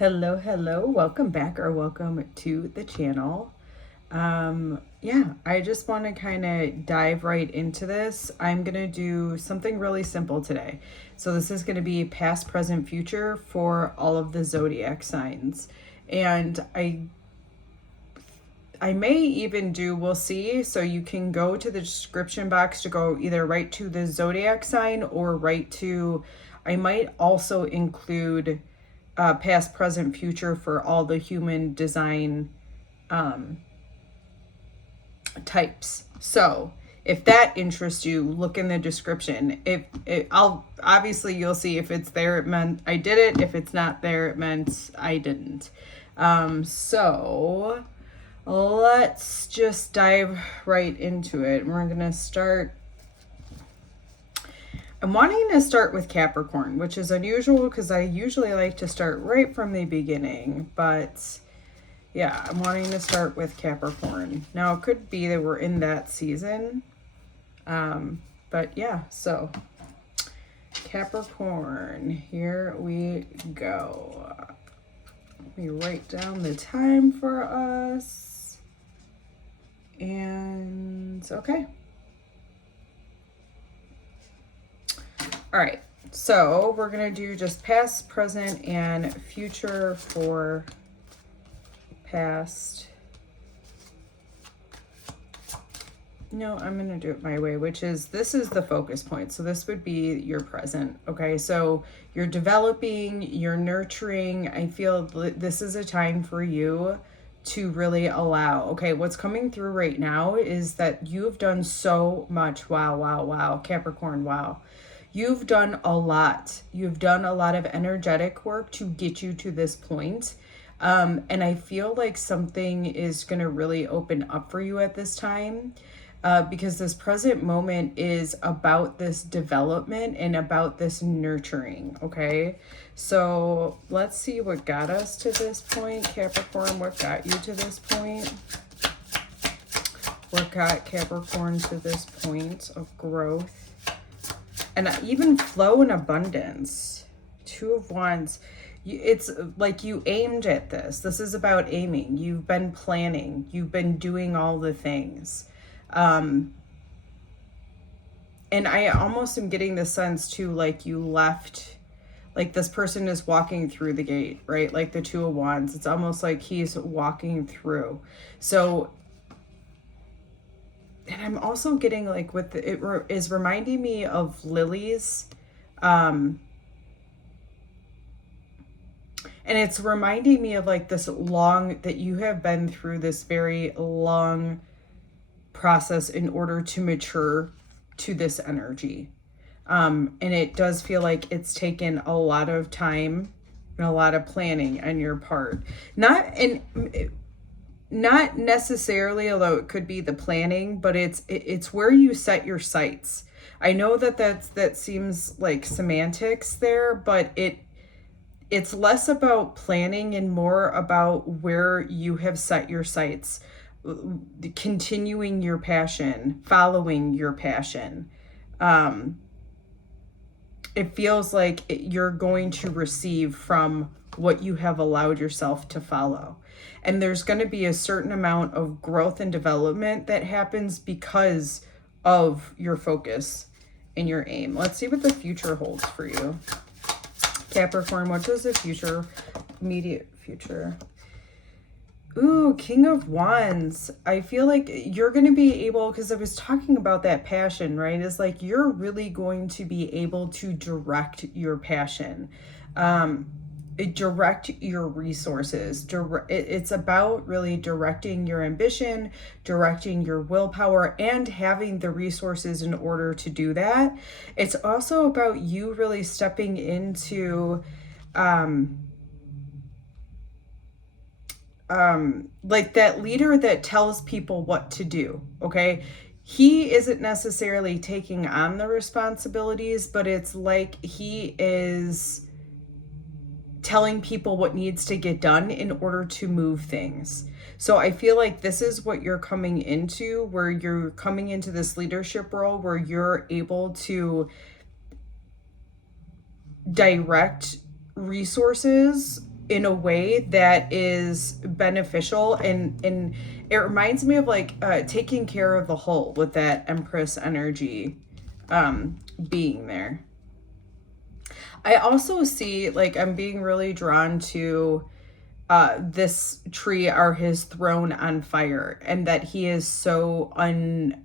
Hello, welcome back or welcome to the channel. Yeah, I just want to kind of dive right into this. I'm going to do something really simple today. So this is going to be past, present, future for all of the zodiac signs. And I may even do, we'll see. So you can go to the description box to go either right to the zodiac sign or right to, I might also include past, present, future for all the human design types. So if that interests you, look in the description. I'll obviously you'll see if it's there, it meant I did it. If it's not there, it meant I didn't. So let's just dive right into it. We're gonna start. I'm wanting to start with Capricorn, which is unusual because I usually like to start right from the beginning, but yeah, I'm wanting to start with Capricorn. Now, it could be that we're in that season, but yeah, so Capricorn, here we go. Let me write down the time for us, and okay. All right, so we're going to do just past, present, and future for past. No, I'm going to do it my way, which is, this is the focus point. So this would be your present. Okay, so you're developing, you're nurturing. I feel this is a time for you to really allow. Okay, what's coming through right now is that you've done so much. Wow, Capricorn, wow. You've done a lot. You've done a lot of energetic work to get you to this point. And I feel like something is going to really open up for you at this time, because this present moment is about this development and about this nurturing. Okay, so let's see what got us to this point. Capricorn, what got you to this point? What got Capricorn to this point of growth? And even flow and abundance. Two of Wands. It's like you aimed at this. This is about aiming. You've been planning. You've been doing all the things. And I almost am getting the sense too, like you left, like this person is walking through the gate, right? Like the Two of Wands. It's almost like he's walking through. So, and I'm also getting like with it is reminding me of lilies. And it's reminding me of like this long, that you have been through this very long process in order to mature to this energy. And it does feel like it's taken a lot of time and a lot of planning on your part. Not necessarily, although it could be the planning, but it's where you set your sights. I know that seems like semantics there, but it's less about planning and more about where you have set your sights, continuing your passion, following your passion. It feels like you're going to receive from what you have allowed yourself to follow. And there's going to be a certain amount of growth and development that happens because of your focus and your aim. Let's see what the future holds for you. Capricorn, what does the future, immediate future? Ooh, King of Wands. I feel like you're going to be able, because I was talking about that passion, right? It's like you're really going to be able to direct your passion. Direct your resources. It's about really directing your ambition, directing your willpower, and having the resources in order to do that. It's also about you really stepping into like that leader that tells people what to do. Okay, he isn't necessarily taking on the responsibilities, but it's like he is telling people what needs to get done in order to move things. So I feel like this is what you're coming into, where you're coming into this leadership role where you're able to direct resources in a way that is beneficial, and it reminds me of like taking care of the whole with that Empress energy being there. I also see, like, I'm being really drawn to this tree are his throne on fire, and that he is so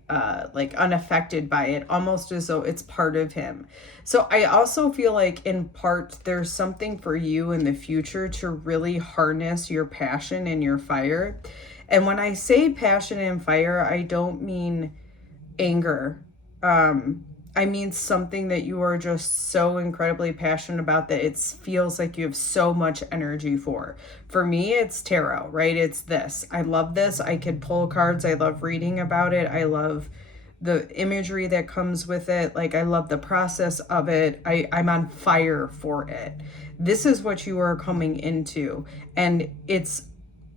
unaffected by it, almost as though it's part of him. So I also feel like in part there's something for you in the future to really harness your passion and your fire. And when I say passion and fire, I don't mean anger. I mean something that you are just so incredibly passionate about that it feels like you have so much energy for. For me, it's tarot, right? It's this. I love this. I could pull cards. I love reading about it. I love the imagery that comes with it. Like, I love the process of it. I'm on fire for it. This is what you are coming into. And it's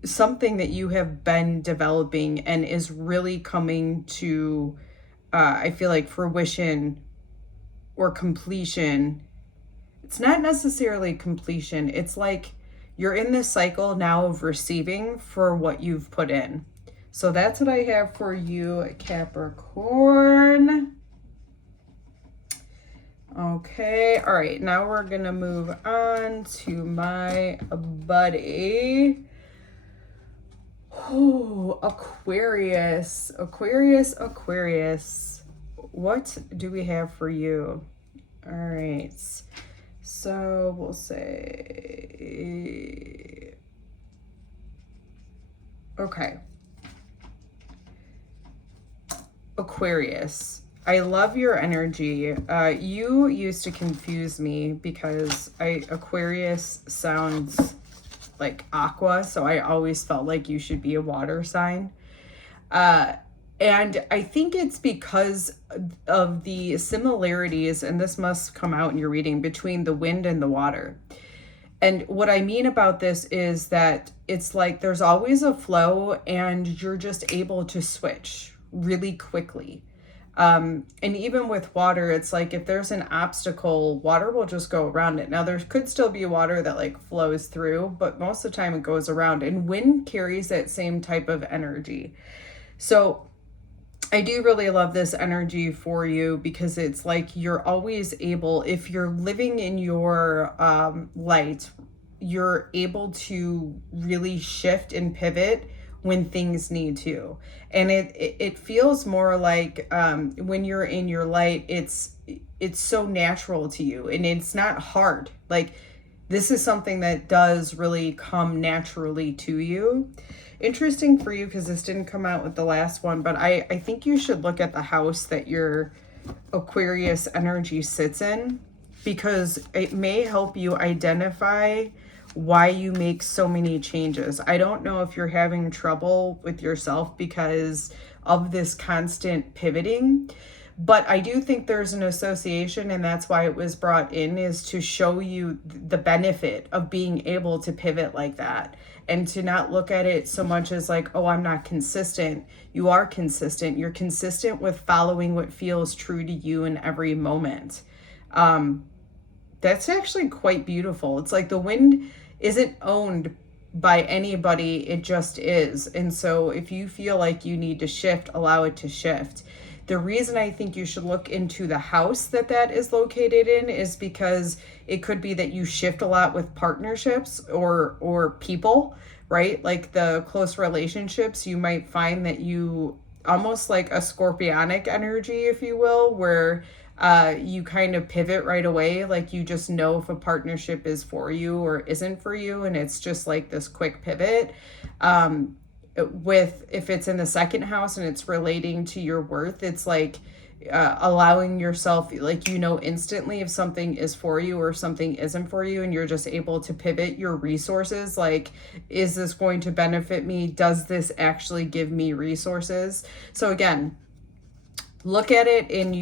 something that you have been developing and is really coming to I feel like fruition or completion. It's not necessarily completion. It's like you're in this cycle now of receiving for what you've put in. So that's what I have for you, Capricorn. Okay, all right, now we're gonna move on to my buddy. Oh, Aquarius. What do we have for you? All right. So we'll say, okay. Aquarius, I love your energy. You used to confuse me because Aquarius sounds like aqua, so I always felt like you should be a water sign. And I think it's because of the similarities, and this must come out in your reading, between the wind and the water. And what I mean about this is that it's like there's always a flow and you're just able to switch really quickly. And even with water, it's like if there's an obstacle, water will just go around it. Now, there could still be water that like flows through, but most of the time it goes around. And wind carries that same type of energy. So I do really love this energy for you because it's like you're always able, if you're living in your light, you're able to really shift and pivot when things need to. And it feels more like when you're in your light, it's so natural to you and it's not hard. Like, this is something that does really come naturally to you. Interesting for you because this didn't come out with the last one, but I think you should look at the house that your Aquarius energy sits in, because it may help you identify why you make so many changes. I don't know if you're having trouble with yourself because of this constant pivoting, but I do think there's an association, and that's why it was brought in, is to show you the benefit of being able to pivot like that, and to not look at it so much as like, oh, I'm not consistent. You are consistent. You're consistent with following what feels true to you in every moment. That's actually quite beautiful. It's like the wind isn't owned by anybody. It just is. And so if you feel like you need to shift, allow it to shift. The reason I think you should look into the house that is located in is because it could be that you shift a lot with partnerships or people, right? Like the close relationships, you might find that you almost like a scorpionic energy, if you will, where you kind of pivot right away. Like you just know if a partnership is for you or isn't for you. And it's just like this quick pivot. With if it's in the second house and it's relating to your worth, it's like allowing yourself, like, you know, instantly if something is for you or something isn't for you, and you're just able to pivot your resources. Like, is this going to benefit me? Does this actually give me resources? So again, look at it in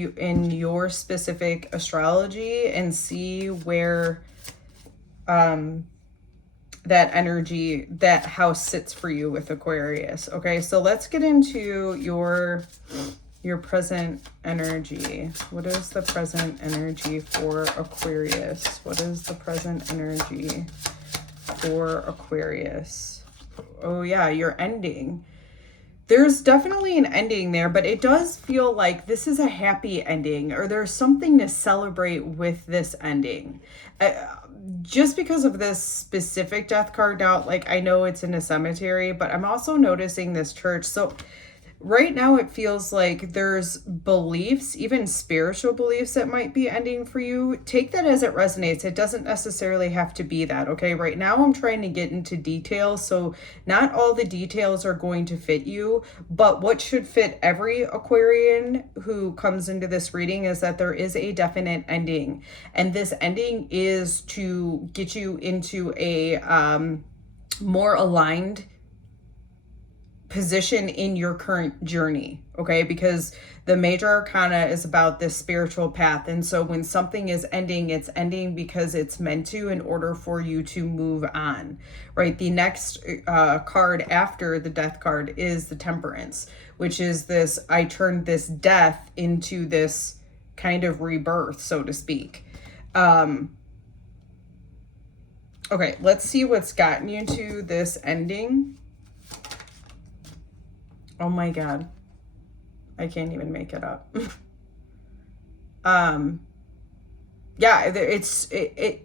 your specific astrology and see where that energy, that house sits for you with Aquarius. Okay, so let's get into your present energy. What is the present energy for Aquarius? What is the present energy for Aquarius. Oh yeah, you're ending. There's definitely an ending there, but it does feel like this is a happy ending, or there's something to celebrate with this ending. Just because of this specific death card now, like I know it's in a cemetery, but I'm also noticing this church. So right now it feels like there's beliefs, even spiritual beliefs, that might be ending for you. Take that as it resonates. It doesn't necessarily have to be that, okay? Right now I'm trying to get into details, so not all the details are going to fit you, but what should fit every Aquarian who comes into this reading is that there is a definite ending, and this ending is to get you into a more aligned position in your current journey, okay? Because the major arcana is about this spiritual path, and so when something is ending, it's ending because it's meant to, in order for you to move on, right? The next card after the death card is the Temperance, which is this, I turned this death into this kind of rebirth, so to speak. Okay, let's see what's gotten you to this ending. Oh my God, I can't even make it up. Yeah,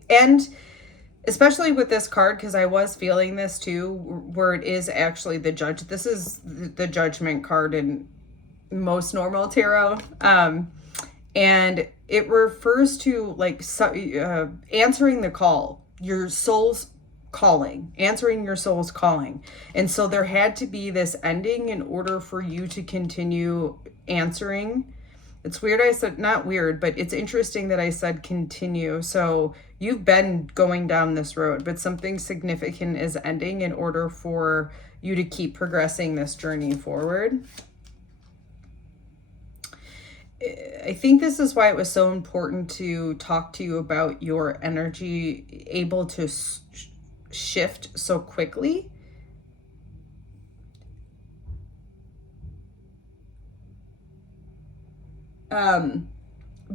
and especially with this card, because I was feeling this too, where it is actually the Judge. This is the Judgment card in most normal tarot. And it refers to like answering the call, your soul's calling, answering your soul's calling. And so there had to be this ending in order for you to continue answering. It's weird I said, not weird, but it's interesting that I said continue. So you've been going down this road, but something significant is ending in order for you to keep progressing this journey forward. I think this is why it was so important to talk to you about your energy able to shift so quickly.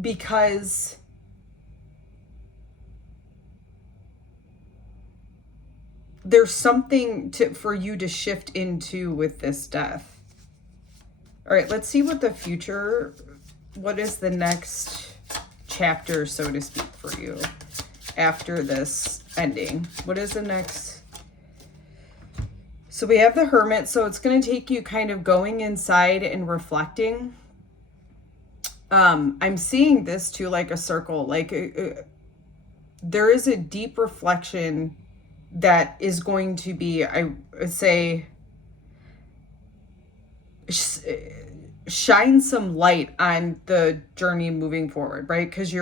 Because there's something for you to shift into with this death. All right, let's see what the future, what is the next chapter, so to speak, for you after this ending. What is the next? So we have the Hermit, so it's going to take you kind of going inside and reflecting. I'm seeing this too, like a circle, like there is a deep reflection that is going to be, I would say, shine some light on the journey moving forward, right? Because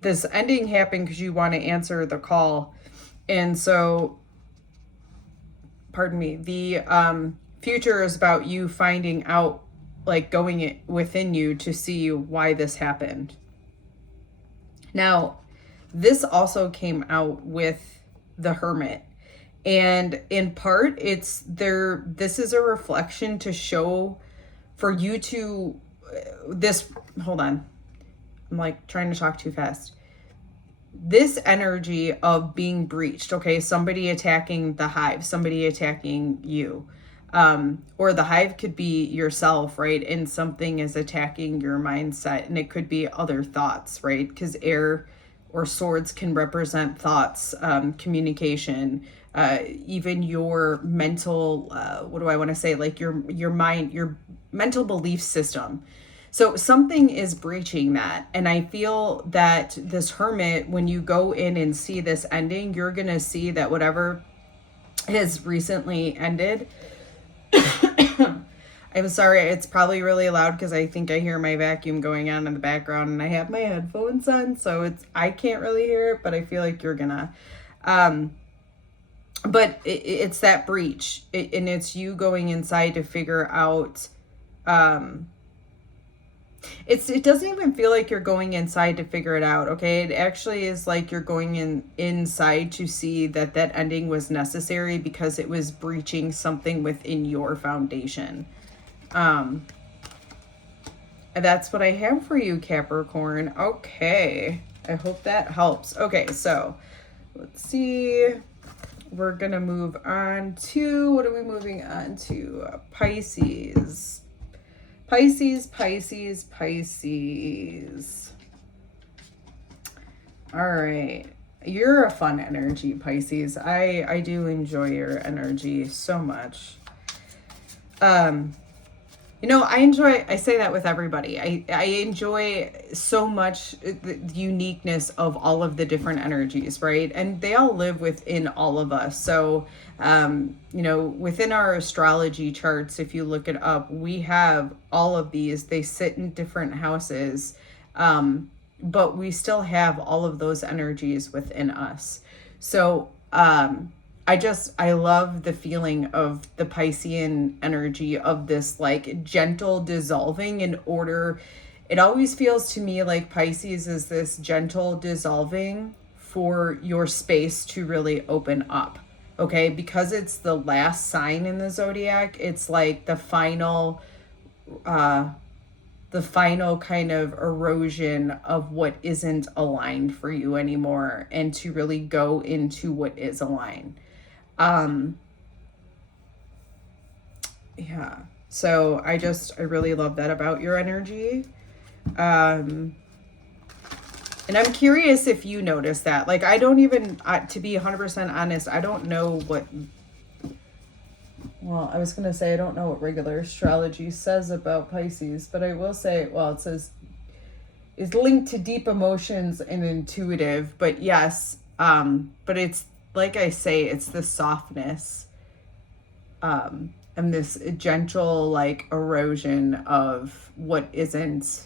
this ending happened because you want to answer the call. And so, pardon me, the future is about you finding out, like going within you to see why this happened. Now, this also came out with the Hermit. And in part, this is a reflection to show for you to, hold on. I'm like trying to talk too fast. This energy of being breached, okay, somebody attacking the hive, somebody attacking you, or the hive could be yourself, right? And something is attacking your mindset, and it could be other thoughts, right? Because air or swords can represent thoughts, communication, even your mental, what do I want to say? Like your mind, your mental belief system. So something is breaching that. And I feel that this Hermit, when you go in and see this ending, you're going to see that whatever has recently ended. I'm sorry, it's probably really loud because I think I hear my vacuum going on in the background, and I have my headphones on, so I can't really hear it, but I feel like you're gonna. But it's that breach, and it's you going inside to figure out. It doesn't even feel like you're going inside to figure it out, okay? It actually is like you're going inside to see that ending was necessary because it was breaching something within your foundation. And that's what I have for you, Capricorn. Okay, I hope that helps. Okay, so let's see. we're going to move on to, what are we moving on to? Pisces. Pisces, Pisces, Pisces. All right. You're a fun energy, Pisces. I do enjoy your energy so much. You know, I say that with everybody. I enjoy so much the uniqueness of all of the different energies, right? And they all live within all of us. So, you know, within our astrology charts, if you look it up, we have all of these. They sit in different houses, but we still have all of those energies within us. So, I love the feeling of the Piscean energy of this like gentle dissolving in order. It always feels to me like Pisces is this gentle dissolving for your space to really open up. Okay, because it's the last sign in the zodiac, it's like the final kind of erosion of what isn't aligned for you anymore, and to really go into what is aligned. Yeah, so I really love that about your energy. And I'm curious if you notice that. Like, I don't even, to be 100% honest, I don't know what, well, I was going to say, I don't know what regular astrology says about Pisces, but I will say, well, it says, is linked to deep emotions and intuitive, but yes, but it's, like I say, it's the softness, and this gentle, like, erosion of what isn't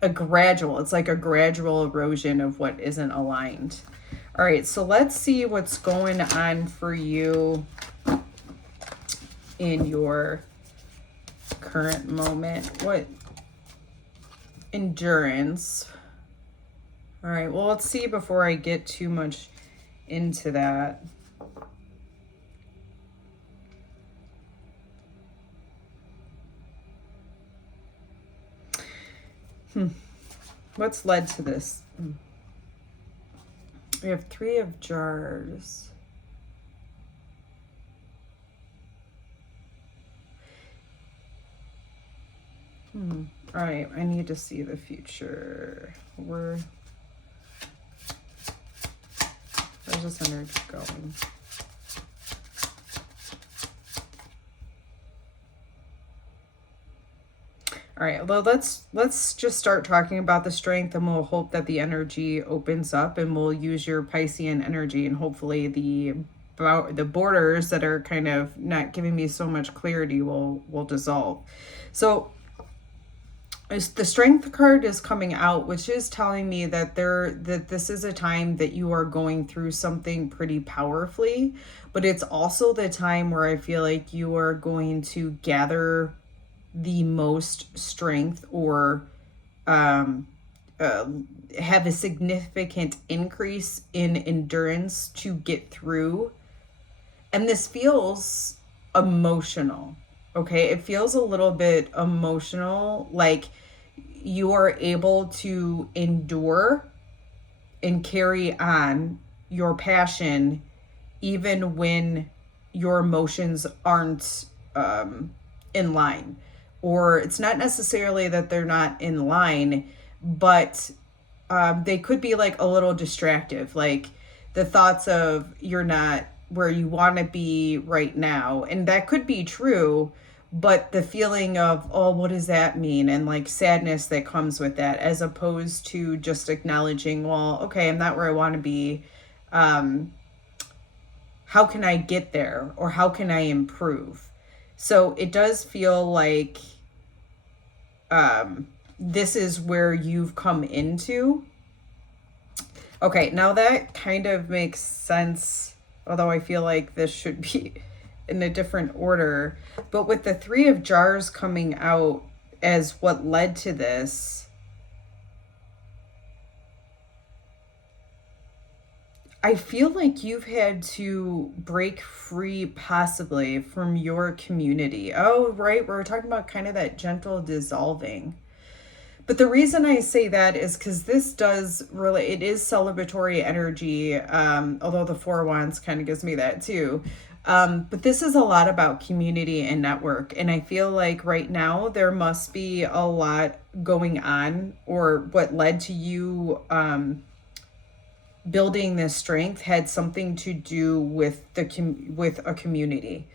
it's like a gradual erosion of what isn't aligned. All right, so let's see what's going on for you in your current moment. What endurance? All right, well, let's see before I get too much into that. What's led to this? We have 3 of Jars. All right, I need to see the future. Where's this energy going? All right, well, let's just start talking about the strength, and we'll hope that the energy opens up, and we'll use your Piscean energy, and hopefully the borders that are kind of not giving me so much clarity will dissolve. So the strength card is coming out, which is telling me that this is a time that you are going through something pretty powerfully, but it's also the time where I feel like you are going to gather the most strength, or have a significant increase in endurance to get through. And this feels emotional. Okay, it feels a little bit emotional, like you are able to endure and carry on your passion even when your emotions aren't in line. Or it's not necessarily that they're not in line, but they could be like a little distractive, like the thoughts of you're not where you want to be right now. And that could be true, but the feeling of, oh, what does that mean? And like sadness that comes with that, as opposed to just acknowledging, well, okay, I'm not where I want to be. How can I get there? Or how can I improve? So it does feel like this is where you've come into. Okay, now that kind of makes sense, although I feel like this should be in a different order. But with the 3 of Jars coming out as what led to this, I feel like you've had to break free possibly from your community. Oh, right. We're talking about kind of that gentle dissolving. But the reason I say that is because this does really, it is celebratory energy, although the Four of Wands kind of gives me that too. But this is a lot about community and network. And I feel like right now there must be a lot going on, or what led to you building this strength had something to do with with a community.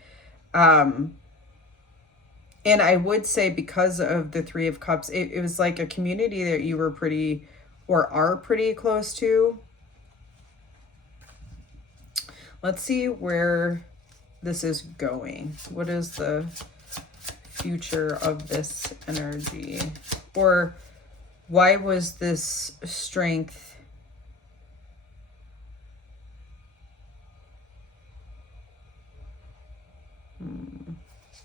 And I would say because of the Three of Cups, it was like a community that you were pretty, or are pretty close to. Let's see where this is going. What is the future of this energy? Or why was this strength?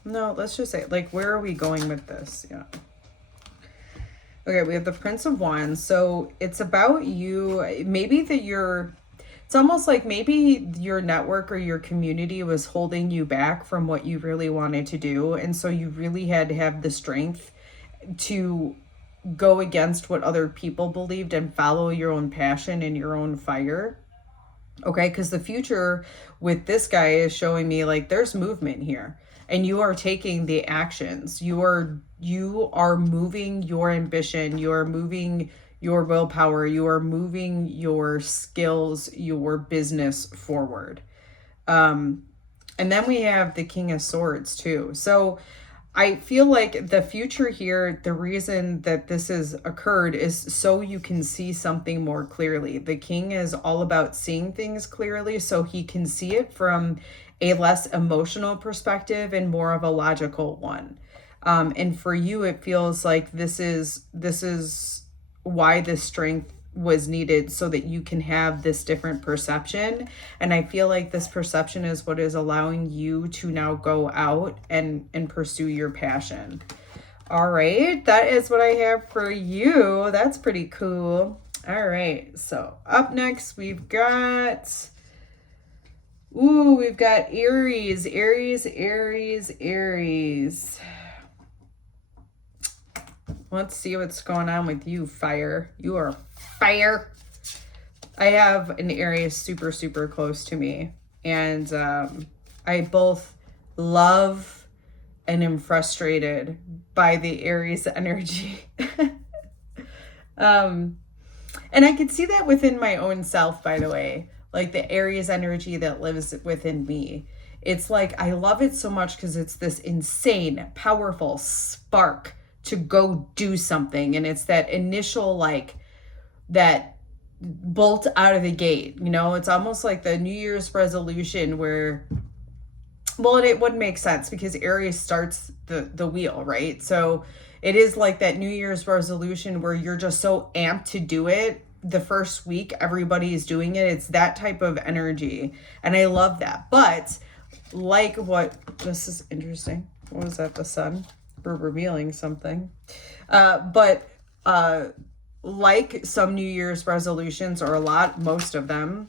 No, let's just say, like, where are we going with this? Yeah. Okay, we have the Prince of Wands. So it's about you. Maybe that it's almost like maybe your network or your community was holding you back from what you really wanted to do. And so you really had to have the strength to go against what other people believed and follow your own passion and your own fire. Okay, because the future with this guy is showing me like there's movement here, and you are taking the actions. You are moving your ambition, you are moving your willpower, you are moving your skills, your business forward. And then we have the King of Swords too. So I feel like the future here, the reason that this has occurred is so you can see something more clearly. The king is all about seeing things clearly so he can see it from a less emotional perspective and more of a logical one. And for you, it feels like this is why this strength was needed, so that you can have this different perception. And I feel like this perception is what is allowing you to now go out and pursue your passion. All right, that is what I have for you. That's pretty cool. All right, so up next we've got Aries. Let's see what's going on with you, fire. You are fire. I have an Aries super, super close to me. And I both love and am frustrated by the Aries energy. And I can see that within my own self, by the way. Like the Aries energy that lives within me. It's like I love it so much because it's this insane, powerful spark to go do something. And it's that initial, like, that bolt out of the gate, you know. It's almost like the New Year's resolution where, well, it would make sense because Aries starts the wheel, right? So it is like that New Year's resolution where you're just so amped to do it. The first week everybody is doing it. It's that type of energy, and I love that. But like, this is interesting, what was that, the sun? We're revealing something. But like some New Year's resolutions, or most of them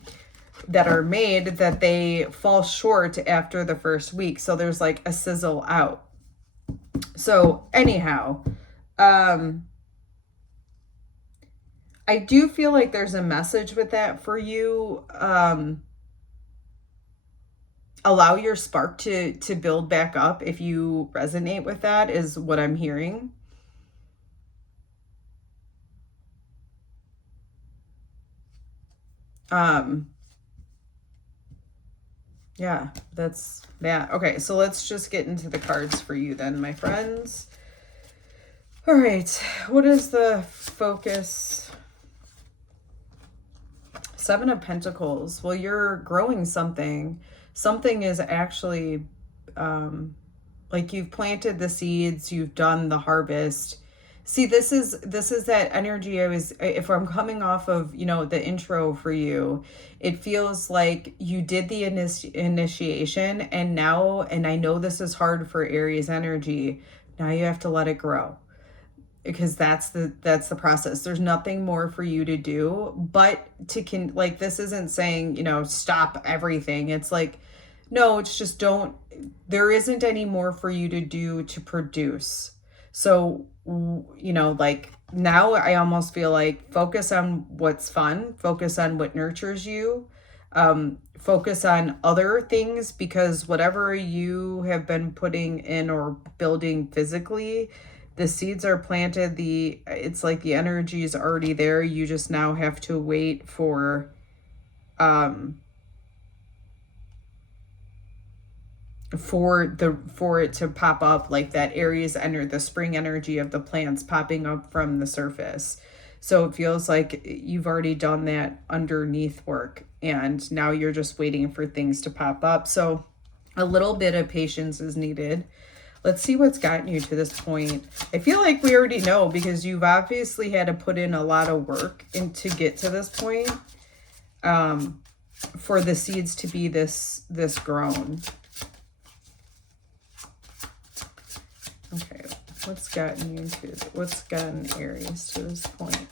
that are made, that they fall short after the first week. So there's like a sizzle out. So anyhow, I do feel like there's a message with that for you. Allow your spark to build back up if you resonate with that, is what I'm hearing. Yeah, that's that. Okay, so let's just get into the cards for you then, my friends. All right, what is the focus? Seven of Pentacles. Well, you're growing something. Something is actually, like, you've planted the seeds, you've done the harvest. See, this is that energy. If I'm coming off of, you know, the intro for you, it feels like you did the initiation, and now, and I know this is hard for Aries energy, now you have to let it grow. Because that's the process. There's nothing more for you to do, but like, this isn't saying, you know, stop everything. It's like, no, it's just there isn't any more for you to do to produce. So, you know, like, now I almost feel like focus on what's fun, focus on what nurtures you, focus on other things, because whatever you have been putting in or building physically, the seeds are planted. It's like the energy is already there. You just now have to wait for it to pop up, like that Aries the spring energy of the plants popping up from the surface. So it feels like you've already done that underneath work, and now you're just waiting for things to pop up. So a little bit of patience is needed. Let's see what's gotten you to this point. I feel like we already know, because you've obviously had to put in a lot of work to get to this point, for the seeds to be this grown. Okay, what's gotten Aries to this point?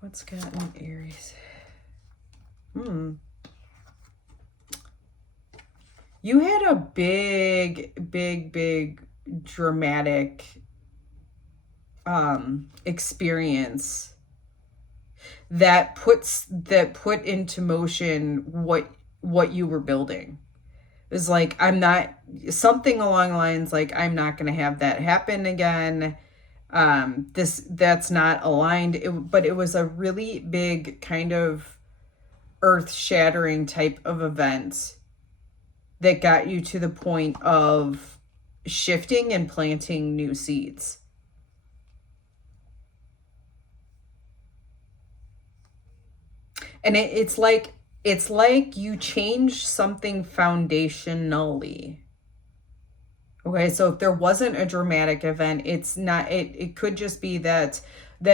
What's gotten Aries? You had a big dramatic experience that put into motion what you were building. It was like, something along the lines like, I'm not going to have that happen again. That's not aligned. But it was a really big kind of earth-shattering type of event that got you to the point of shifting and planting new seeds. And it's like you changed something foundationally. Okay, so if there wasn't a dramatic event, it could just be that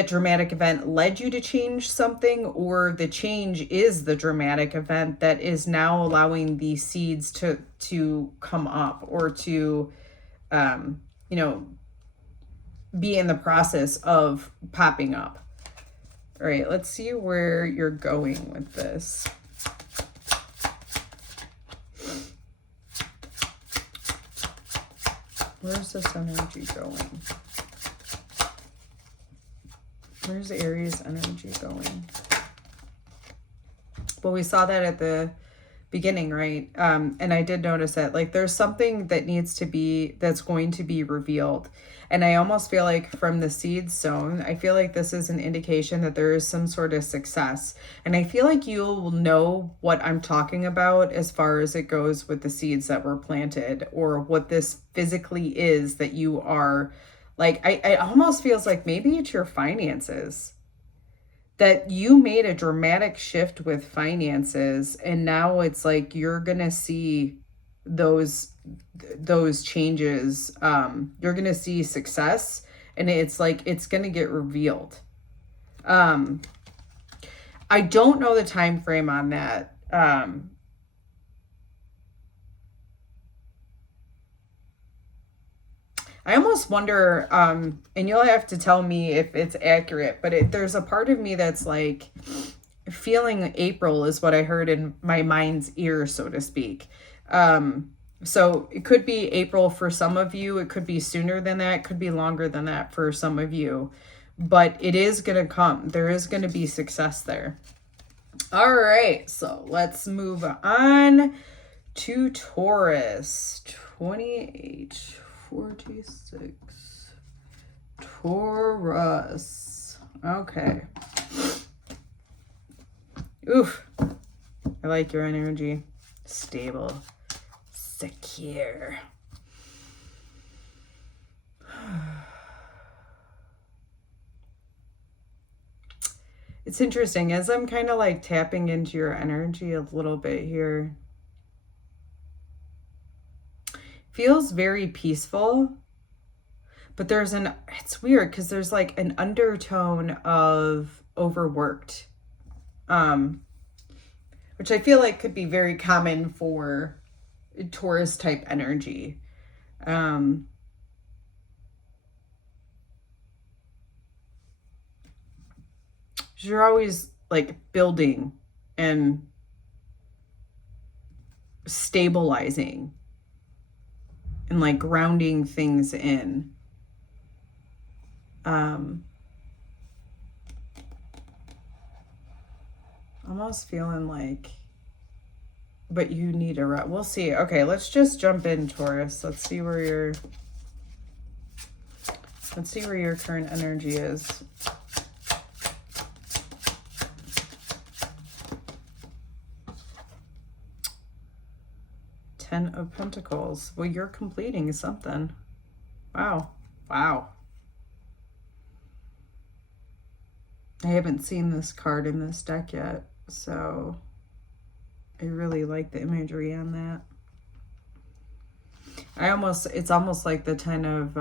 dramatic event led you to change something, or the change is the dramatic event that is now allowing these seeds to come up, or to be in the process of popping up. All right, let's see where you're going with this. Where's this energy going? Where's Aries energy going? Well, we saw that at the beginning, right? And I did notice that, like, there's something that's going to be revealed. And I almost feel like from the seeds sown, I feel like this is an indication that there is some sort of success. And I feel like you'll know what I'm talking about as far as it goes with the seeds that were planted, or what this physically is that you are, like, it almost feels like maybe it's your finances. That you made a dramatic shift with finances, and now it's like you're gonna see those changes. You're gonna see success, and it's like it's gonna get revealed. I don't know the time frame on that. I almost wonder, and you'll have to tell me if it's accurate, but there's a part of me that's like feeling April is what I heard in my mind's ear, so to speak. So it could be April for some of you. It could be sooner than that. It could be longer than that for some of you. But it is going to come. There is going to be success there. All right, so let's move on to Taurus. 2846. Taurus. Okay. Oof. I like your energy. Stable. Secure. It's interesting as I'm kind of like tapping into your energy a little bit here. Feels very peaceful, but it's weird because there's like an undertone of overworked, which I feel like could be very common for Taurus type energy. You're always like building and stabilizing and like grounding things in. Almost feeling like, but you need a rest. We'll see. Okay, let's just jump in, Taurus. Let's see where your current energy is. Ten of Pentacles. Well, you're completing something. Wow. Wow. I haven't seen this card in this deck yet, so I really like the imagery on that. It's almost like the Ten of,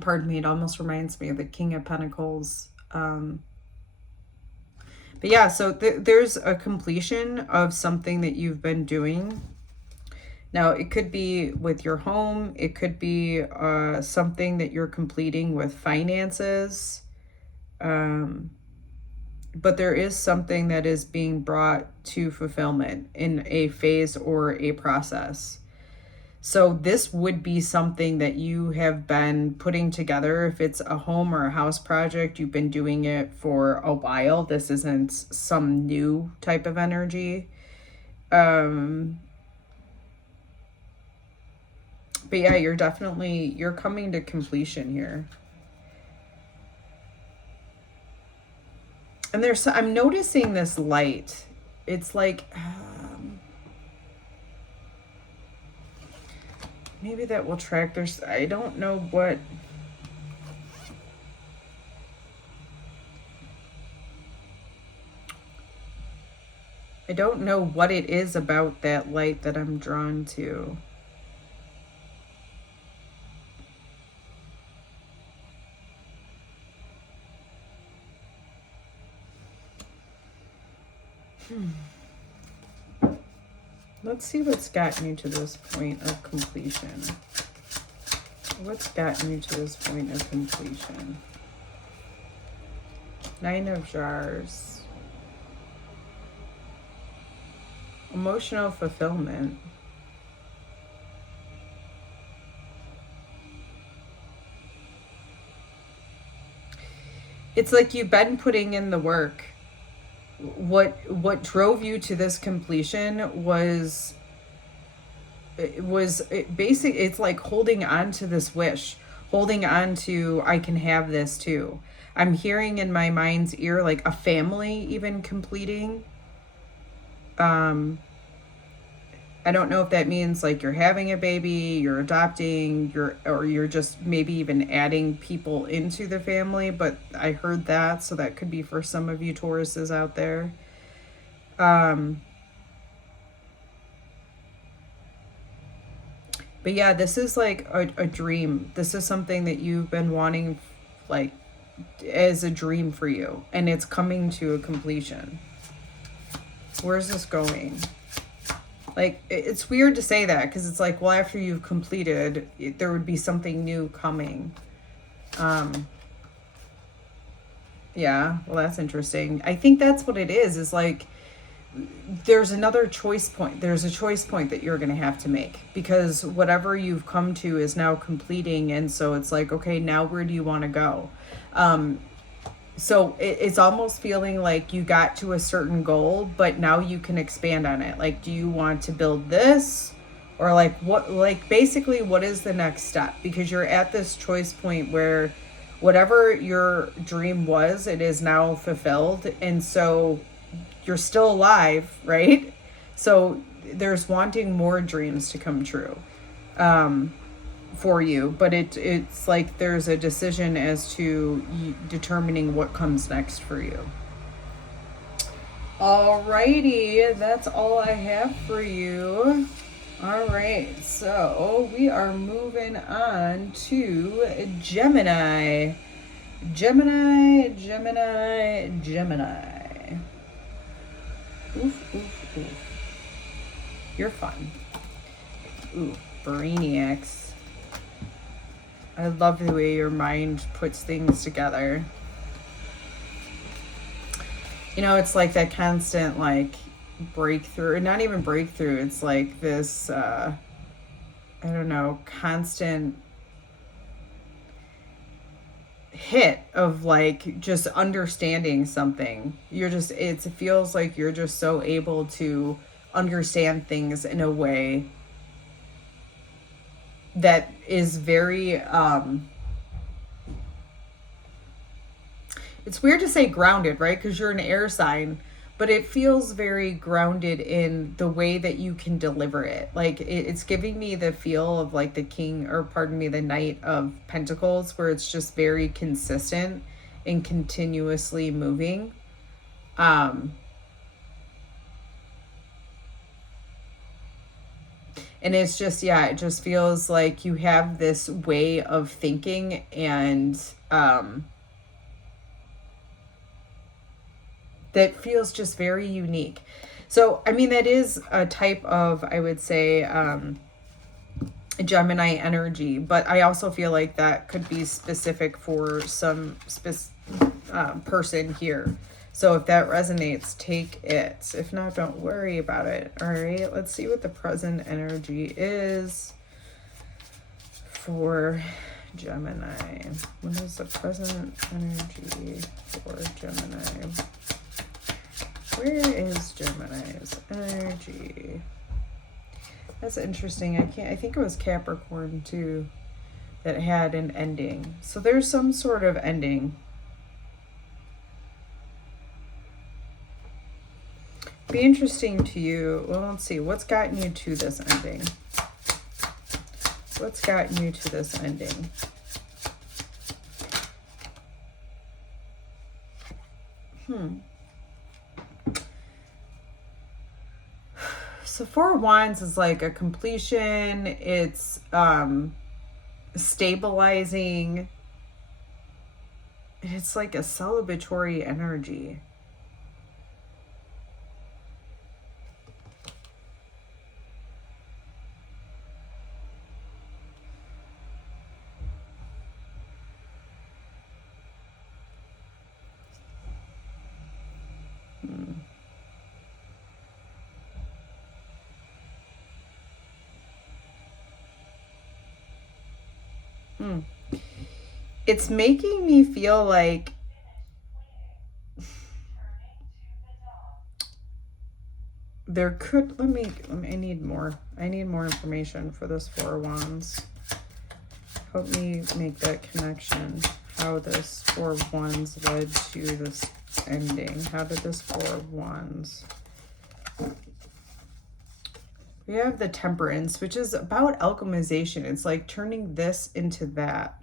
pardon me, it almost reminds me of the King of Pentacles. But yeah, so there's a completion of something that you've been doing. Now, it could be with your home. It could be something that you're completing with finances. But there is something that is being brought to fulfillment in a phase or a process. So this would be something that you have been putting together. If it's a home or a house project, you've been doing it for a while. This isn't some new type of energy. But yeah, you're coming to completion here. And I'm noticing this light. It's like, maybe that will track. I don't know what. I don't know what it is about that light that I'm drawn to. Let's see what's gotten you to this point of completion. What's gotten you to this point of completion? Nine of Jars. Emotional fulfillment. It's like you've been putting in the work. What drove you to this completion was basically, it's like holding on to this wish, holding on to, I can have this too. I'm hearing in my mind's ear like a family even completing. I don't know if that means like you're having a baby, you're adopting, or you're just maybe even adding people into the family, but I heard that, so that could be for some of you Tauruses out there. But yeah, this is like a dream. This is something that you've been wanting, like, as a dream for you, and it's coming to a completion. Where's this going? Like, it's weird to say that, because it's like, well, after you've completed, there would be something new coming. Yeah, well, that's interesting. I think that's what it is like, there's another choice point. There's a choice point that you're going to have to make, because whatever you've come to is now completing. And so it's like, okay, now where do you want to go? So it's almost feeling like you got to a certain goal, but now you can expand on it. Like, do you want to build this? Or like basically what is the next step? Because you're at this choice point where whatever your dream was, it is now fulfilled. And so you're still alive, right? So there's wanting more dreams to come true. For you, but it's like there's a decision as to determining what comes next for you. Alrighty, that's all I have for you. All right, so we are moving on to Gemini. Gemini. Oof. You're fun. Ooh, brainiacs. I love the way your mind puts things together. You know, it's like that constant, like, breakthrough. Not even breakthrough. It's like this, I don't know, constant hit of like just understanding something. You're just, it feels like you're just so able to understand things in a way that is very, it's weird to say grounded, right? Because you're an air sign, but it feels very grounded in the way that you can deliver it. Like it's giving me the feel of like the king, or pardon me, the Knight of Pentacles, where it's just very consistent and continuously moving. And it's just, yeah, it just feels like you have this way of thinking, and that feels just very unique. So, I mean, that is a type of, I would say, Gemini energy, but I also feel like that could be specific for some person here. So if that resonates, take it. If not, don't worry about it. All right, let's see what the present energy is for Gemini. What is the present energy for Gemini? Where is Gemini's energy? That's interesting. I think it was Capricorn too that had an ending. So there's some sort of ending. Be interesting to you. Well, let's see. What's gotten you to this ending? What's gotten you to this ending? So Four of Wands is like a completion. It's stabilizing. It's like a celebratory energy. It's making me feel like there could, let me I need more information for this Four of Wands. Help me make that connection. How this Four of Wands led to this ending. How did this Four of Wands? We have the Temperance, which is about alchemization. It's like turning this into that.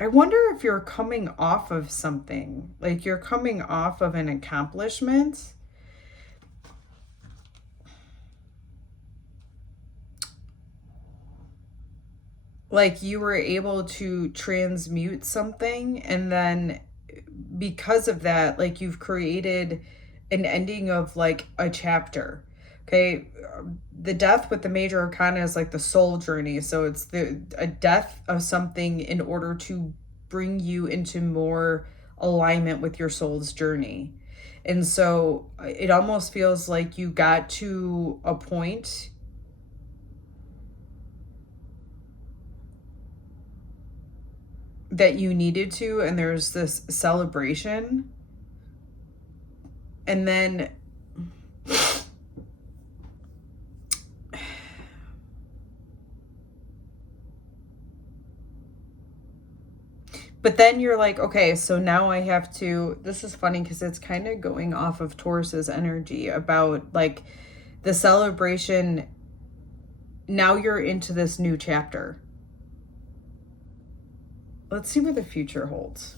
I wonder if you're coming off of something, like you're coming off of an accomplishment. Like you were able to transmute something, and then because of that, like you've created an ending of like a chapter. Okay, the death with the major arcana is like the soul journey. So it's a death of something in order to bring you into more alignment with your soul's journey. And so it almost feels like you got to a point that you needed to, and there's this celebration. And then but then you're like, okay, so now I have to, this is funny because it's kind of going off of Taurus's energy about like the celebration. Now you're into this new chapter. Let's see what the future holds.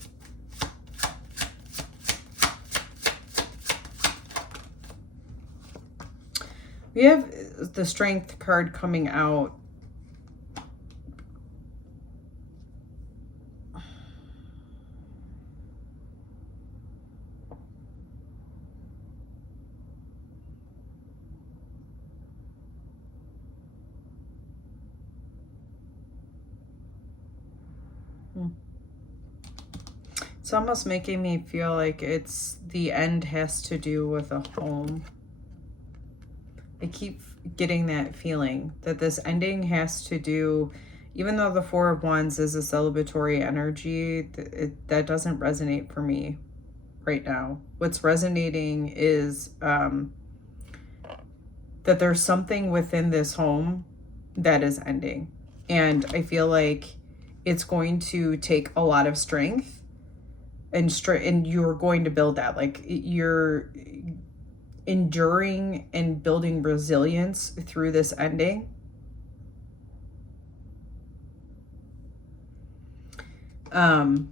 We have the Strength card coming out. It's almost making me feel like it's the end has to do with a home. I keep getting that feeling that this ending has to do, even though the Four of Wands is a celebratory energy, that doesn't resonate for me right now. What's resonating is that there's something within this home that is ending. And I feel like it's going to take a lot of strength, and you're going to build that. Like, you're enduring and building resilience through this ending. And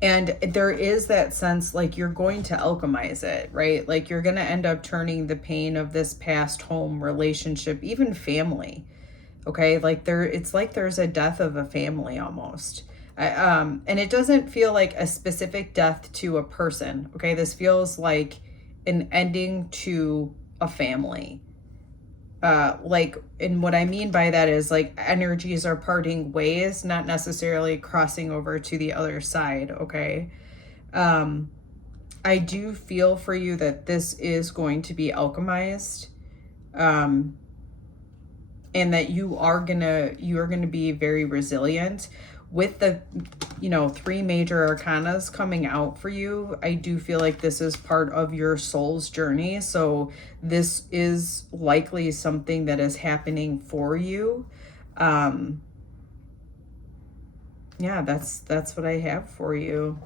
there is that sense like you're going to alchemize it, right? Like, you're going to end up turning the pain of this past home, relationship, even family. Okay, like it's like there's a death of a family almost. And it doesn't feel like a specific death to a person. Okay, this feels like an ending to a family. And what I mean by that is like energies are parting ways, not necessarily crossing over to the other side. Okay. I do feel for you that this is going to be alchemized. And that you are gonna be very resilient with the, three major arcanas coming out for you. I do feel like this is part of your soul's journey. So this is likely something that is happening for you. Yeah, that's what I have for you.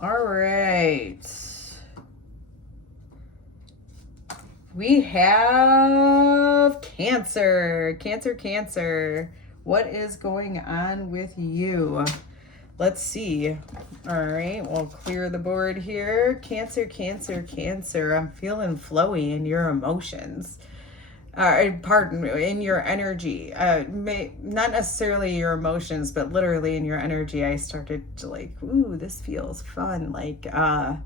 All right. We have Cancer. Cancer. What is going on with you? Let's see. All right, we'll clear the board here. Cancer. I'm feeling flowy in your emotions. Pardon me, in your energy. Not necessarily your emotions, but literally in your energy. I started to like, ooh, this feels fun. Like, I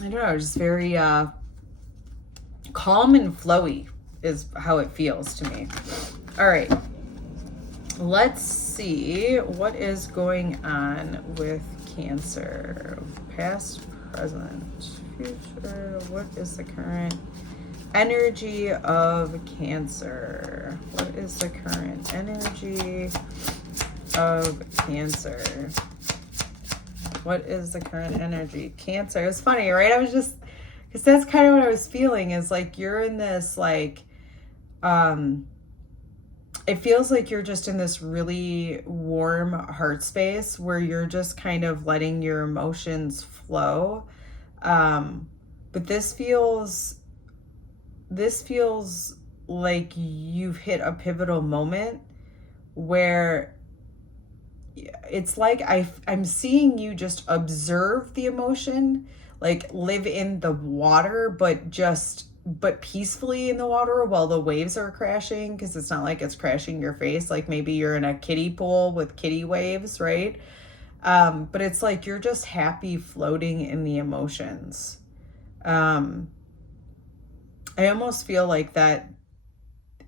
don't know, just very calm and flowy is how it feels to me. All right, let's see what is going on with Cancer. Past, present, future. What is the current energy of Cancer? What is the current energy of Cancer? What is the current energy? Cancer. It's funny, right? I was just, because that's kind of what I was feeling, is like you're in this like, it feels like you're just in this really warm heart space where you're just kind of letting your emotions flow. But this feels like you've hit a pivotal moment where it's like I'm seeing you just observe the emotion, like live in the water, but peacefully in the water while the waves are crashing, because it's not like it's crashing your face. Like maybe you're in a kiddie pool with kiddie waves, right? But it's like you're just happy floating in the emotions. I almost feel like that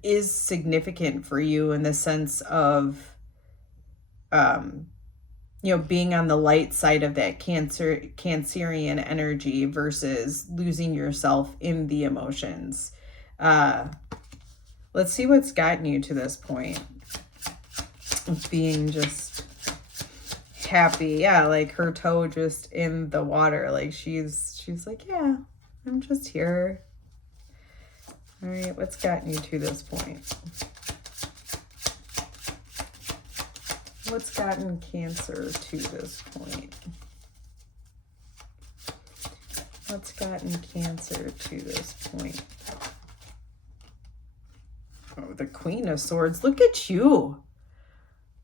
is significant for you in the sense of being on the light side of that Cancerian energy versus losing yourself in the emotions. Let's see what's gotten you to this point of being just happy. Yeah, like her toe just in the water. Like she's like, yeah, I'm just here. All right, what's gotten you to this point? What's gotten Cancer to this point? What's gotten Cancer to this point? Oh, the Queen of Swords. Look at you.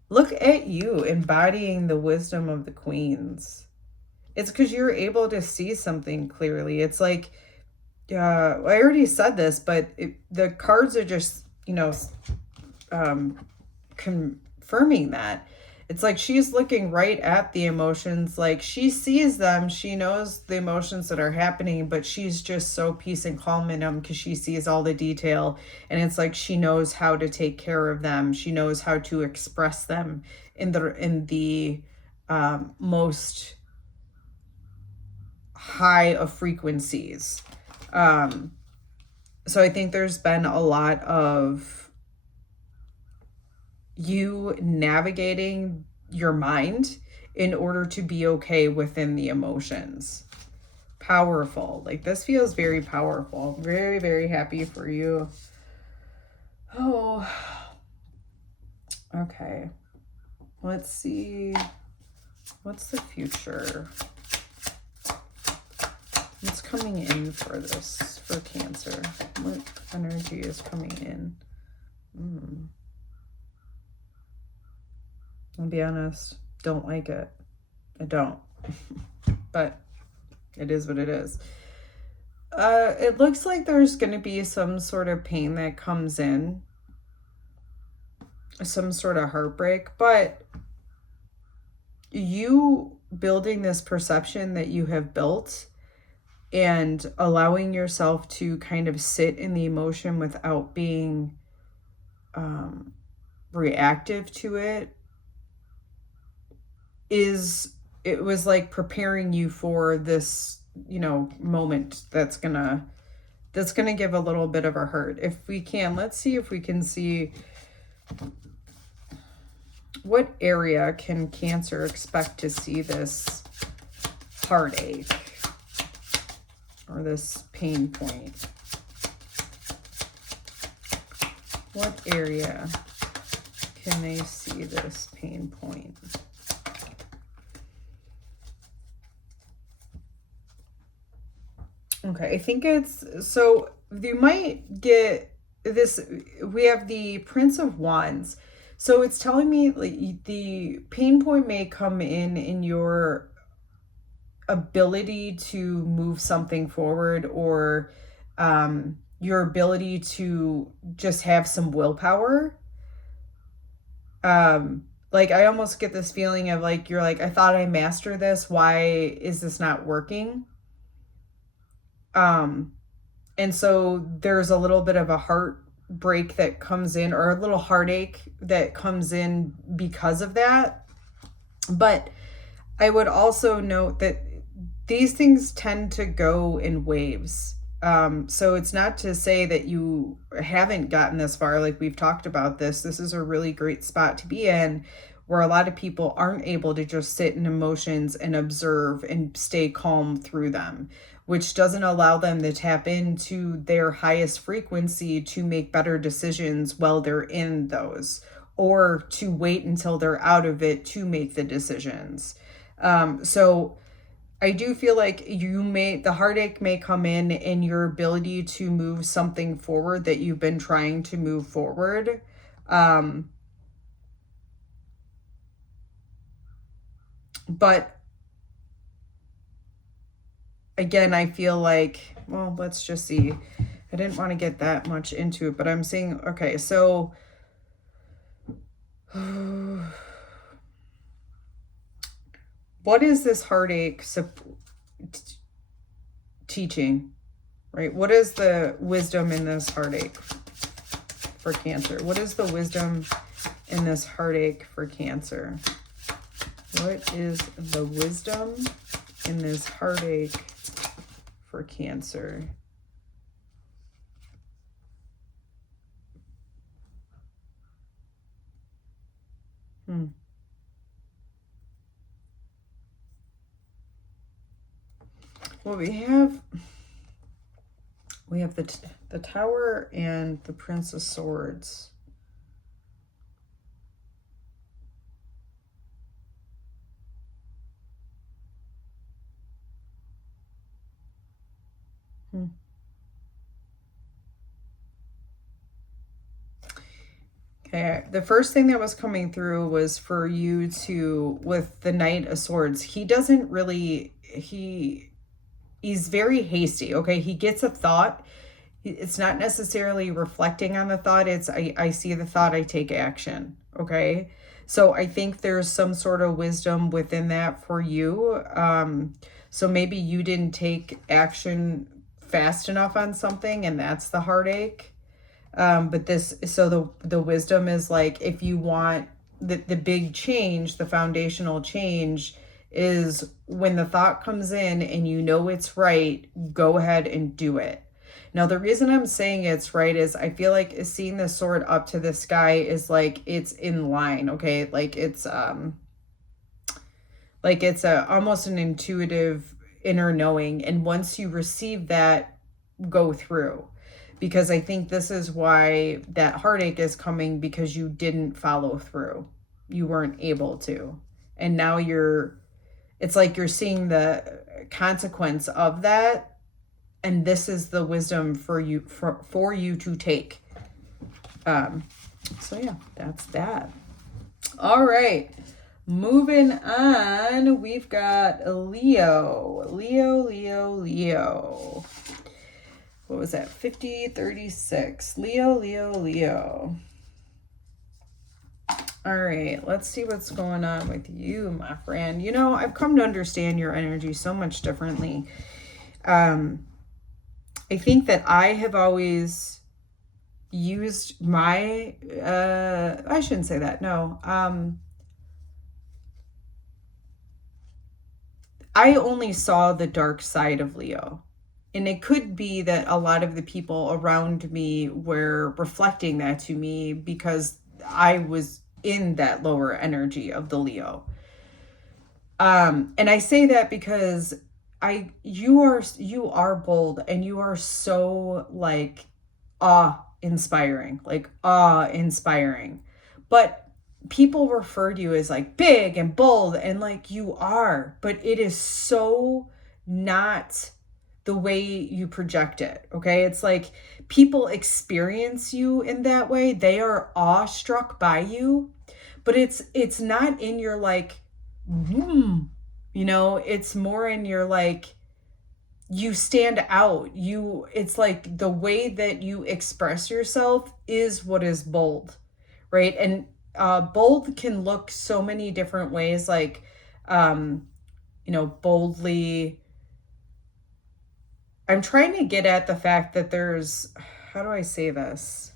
Look at you embodying the wisdom of the queens. It's because you're able to see something clearly. It's like, I already said this, but the cards are just, confirming that. It's like she's looking right at the emotions, like she sees them, she knows the emotions that are happening, but she's just so peace and calm in them because she sees all the detail, and it's like she knows how to take care of them. She knows how to express them in the most high of frequencies. So I think there's been a lot of you navigating your mind in order to be okay within the emotions. Powerful. Like, this feels very powerful. Very, very happy for you. Oh, okay. Let's see. What's the future? What's coming in for this, for Cancer? What energy is coming in? I'll be honest, don't like it. I don't. But it is what it is. It looks like there's going to be some sort of pain that comes in. Some sort of heartbreak. But you building this perception that you have built and allowing yourself to kind of sit in the emotion without being reactive to it it was like preparing you for this, you know, moment that's gonna give a little bit of a hurt. If we can, let's see if we can see what area can Cancer expect to see this heartache or this pain point. What area can they see this pain point? Okay, I think it's, so you might get this, we have the Prince of Wands. So it's telling me like the pain point may come in your ability to move something forward, or your ability to just have some willpower. Like, I almost get this feeling of like, you're like, I thought I mastered this. Why is this not working? And so there's a little bit of a heartbreak that comes in, or a little heartache that comes in because of that. But I would also note that these things tend to go in waves. So it's not to say that you haven't gotten this far. Like, we've talked about this. This is a really great spot to be in, where a lot of people aren't able to just sit in emotions and observe and stay calm through them, which doesn't allow them to tap into their highest frequency to make better decisions while they're in those, or to wait until they're out of it to make the decisions. So I do feel like the heartache may come in your ability to move something forward that you've been trying to move forward. But again, I feel like, well, let's just see. I didn't want to get that much into it, but I'm saying, okay, so what is this heartache teaching, right? What is the wisdom in this heartache for Cancer? What is the wisdom in this heartache for Cancer? What is the wisdom in this heartache for Cancer? Well, we have the Tower and the Prince of Swords. Okay, the first thing that was coming through was for you to, with the Knight of Swords, he doesn't really, he's very hasty, okay? He gets a thought. It's not necessarily reflecting on the thought. It's, I see the thought, I take action, okay? So I think there's some sort of wisdom within that for you. So maybe you didn't take action fast enough on something, and that's the heartache. But this, so the wisdom is like, if you want the big change, the foundational change, is when the thought comes in and you know it's right, go ahead and do it. Now, the reason I'm saying it's right is I feel like seeing the sword up to the sky is like it's in line, okay? Like it's almost an intuitive inner knowing. And once you receive that, go through. Because I think this is why that heartache is coming, because you didn't follow through. You weren't able to. And now it's like you're seeing the consequence of that. And this is the wisdom for you to take. So yeah, that's that. All right. Moving on, we've got Leo. What was that? 5036. Leo. All right, let's see what's going on with you, my friend. You know, I've come to understand your energy so much differently. I think that I have always used my, I shouldn't say that, no. I only saw the dark side of Leo. And it could be that a lot of the people around me were reflecting that to me because I was in that lower energy of the Leo. And I say that because you are bold, and you are so like awe-inspiring. But people refer to you as like big and bold, and like you are, but it is so not the way you project it. Okay. It's like people experience you in that way. They are awestruck by you, but it's not in your like, you know, it's more in your like, you stand out. It's like the way that you express yourself is what is bold, right? And bold can look so many different ways, like, you know, boldly. I'm trying to get at the fact that there's, how do I say this?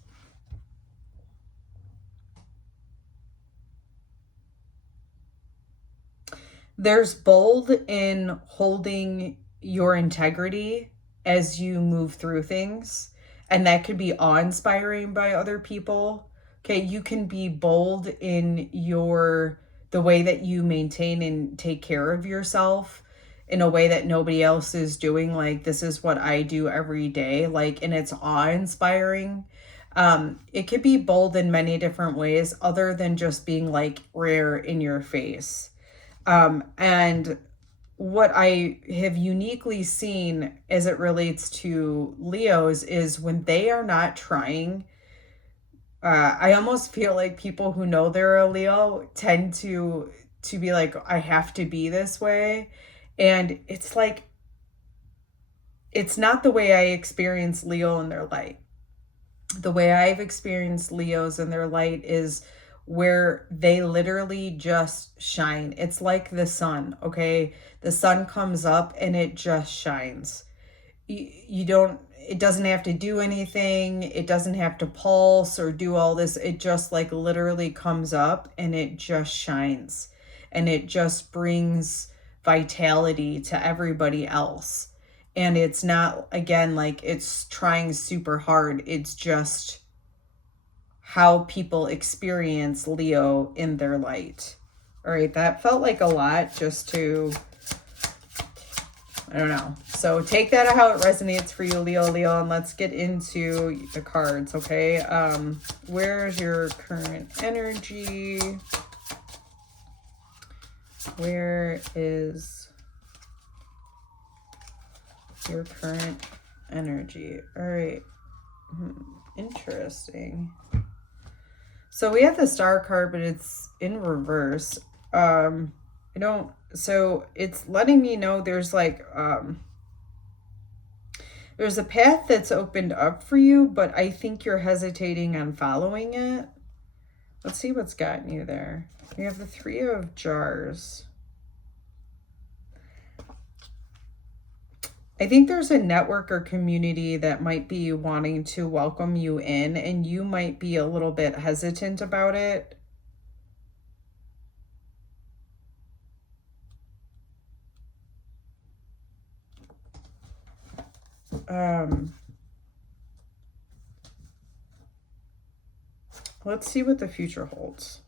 There's bold in holding your integrity as you move through things. And that could be awe-inspiring by other people. Okay, you can be bold in the way that you maintain and take care of yourself in a way that nobody else is doing. Like, this is what I do every day. Like, and it's awe-inspiring. It could be bold in many different ways other than just being like rare in your face. And what I have uniquely seen as it relates to Leos is when they are not trying, I almost feel like people who know they're a Leo tend to be like, I have to be this way. And it's like, it's not the way I experience Leo in their light. The way I've experienced Leos in their light is where they literally just shine. It's like the sun, okay? The sun comes up and it just shines. It doesn't have to do anything. It doesn't have to pulse or do all this. It just like literally comes up and it just shines. And it just brings vitality to everybody else. And it's not, again, like it's trying super hard. It's just how people experience Leo in their light. All right, that felt like a lot just to, I don't know. So take that how it resonates for you, Leo, and let's get into the cards, okay? Where's your current energy? Where is your current energy? All right. Interesting. So we have the Star card, but it's in reverse. So it's letting me know there's like, there's a path that's opened up for you, but I think you're hesitating on following it. Let's see what's gotten you there. You have the Three of Jars. I think there's a network or community that might be wanting to welcome you in, and you might be a little bit hesitant about it. Let's see what the future holds.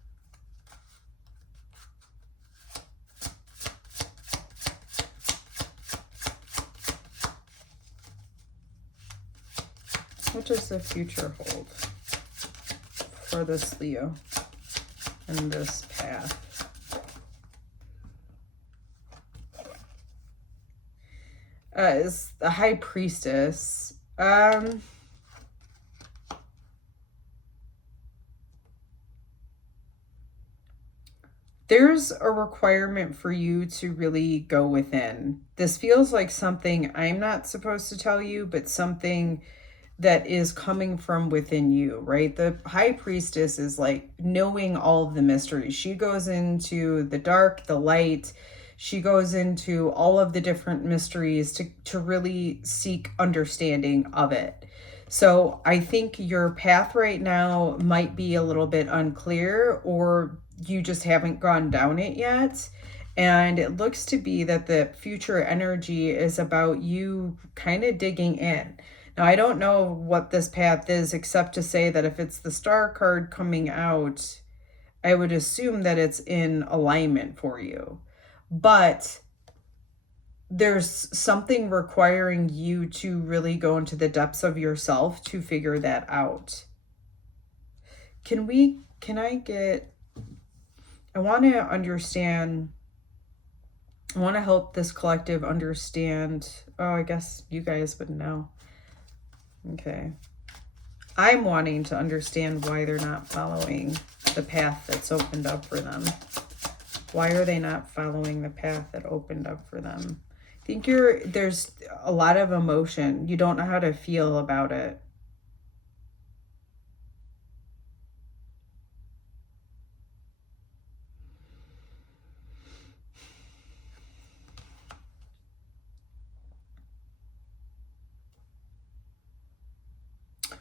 What does the future hold for this Leo and this path? Is the High Priestess. There's a requirement for you to really go within. This feels like something I'm not supposed to tell you, but something that is coming from within you, right? The High Priestess is like knowing all of the mysteries. She goes into the dark, the light. She goes into all of the different mysteries to really seek understanding of it. So I think your path right now might be a little bit unclear, or you just haven't gone down it yet. And it looks to be that the future energy is about you kind of digging in. Now, I don't know what this path is, except to say that if it's the Star card coming out, I would assume that it's in alignment for you. But there's something requiring you to really go into the depths of yourself to figure that out. I want to understand, I want to help this collective understand. Oh, I guess you guys would know. Okay. I'm wanting to understand why they're not following the path that's opened up for them. Why are they not following the path that opened up for them? I think there's a lot of emotion. You don't know how to feel about it.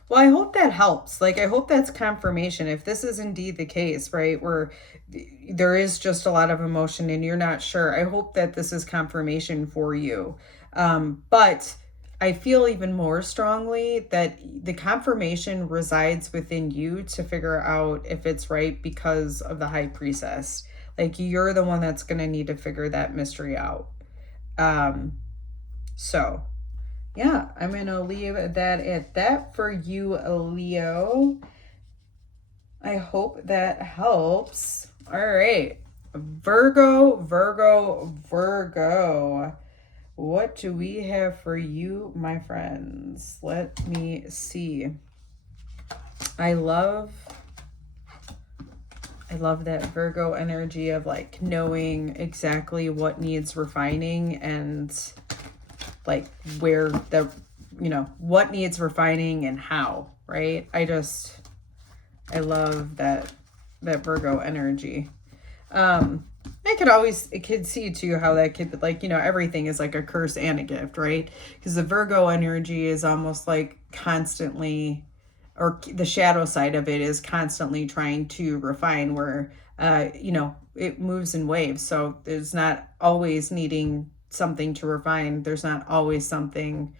Well, I hope that helps. Like, I hope that's confirmation. If this is indeed the case, right, where there is just a lot of emotion and you're not sure, I hope that this is confirmation for you. But I feel even more strongly that the confirmation resides within you to figure out if it's right because of the High Priestess. Like, you're the one that's going to need to figure that mystery out. So yeah, I'm going to leave that at that for you, Leo. I hope that helps. All right. Virgo. What do we have for you, my friends? Let me see. I love that Virgo energy of like knowing exactly what needs refining and like where the, what needs refining and how, right? I love that Virgo energy. I could see too how that could, like, everything is like a curse and a gift, right? Because the Virgo energy is almost like constantly, or the shadow side of it is constantly trying to refine, where, it moves in waves. So there's not always needing something to refine. There's not always something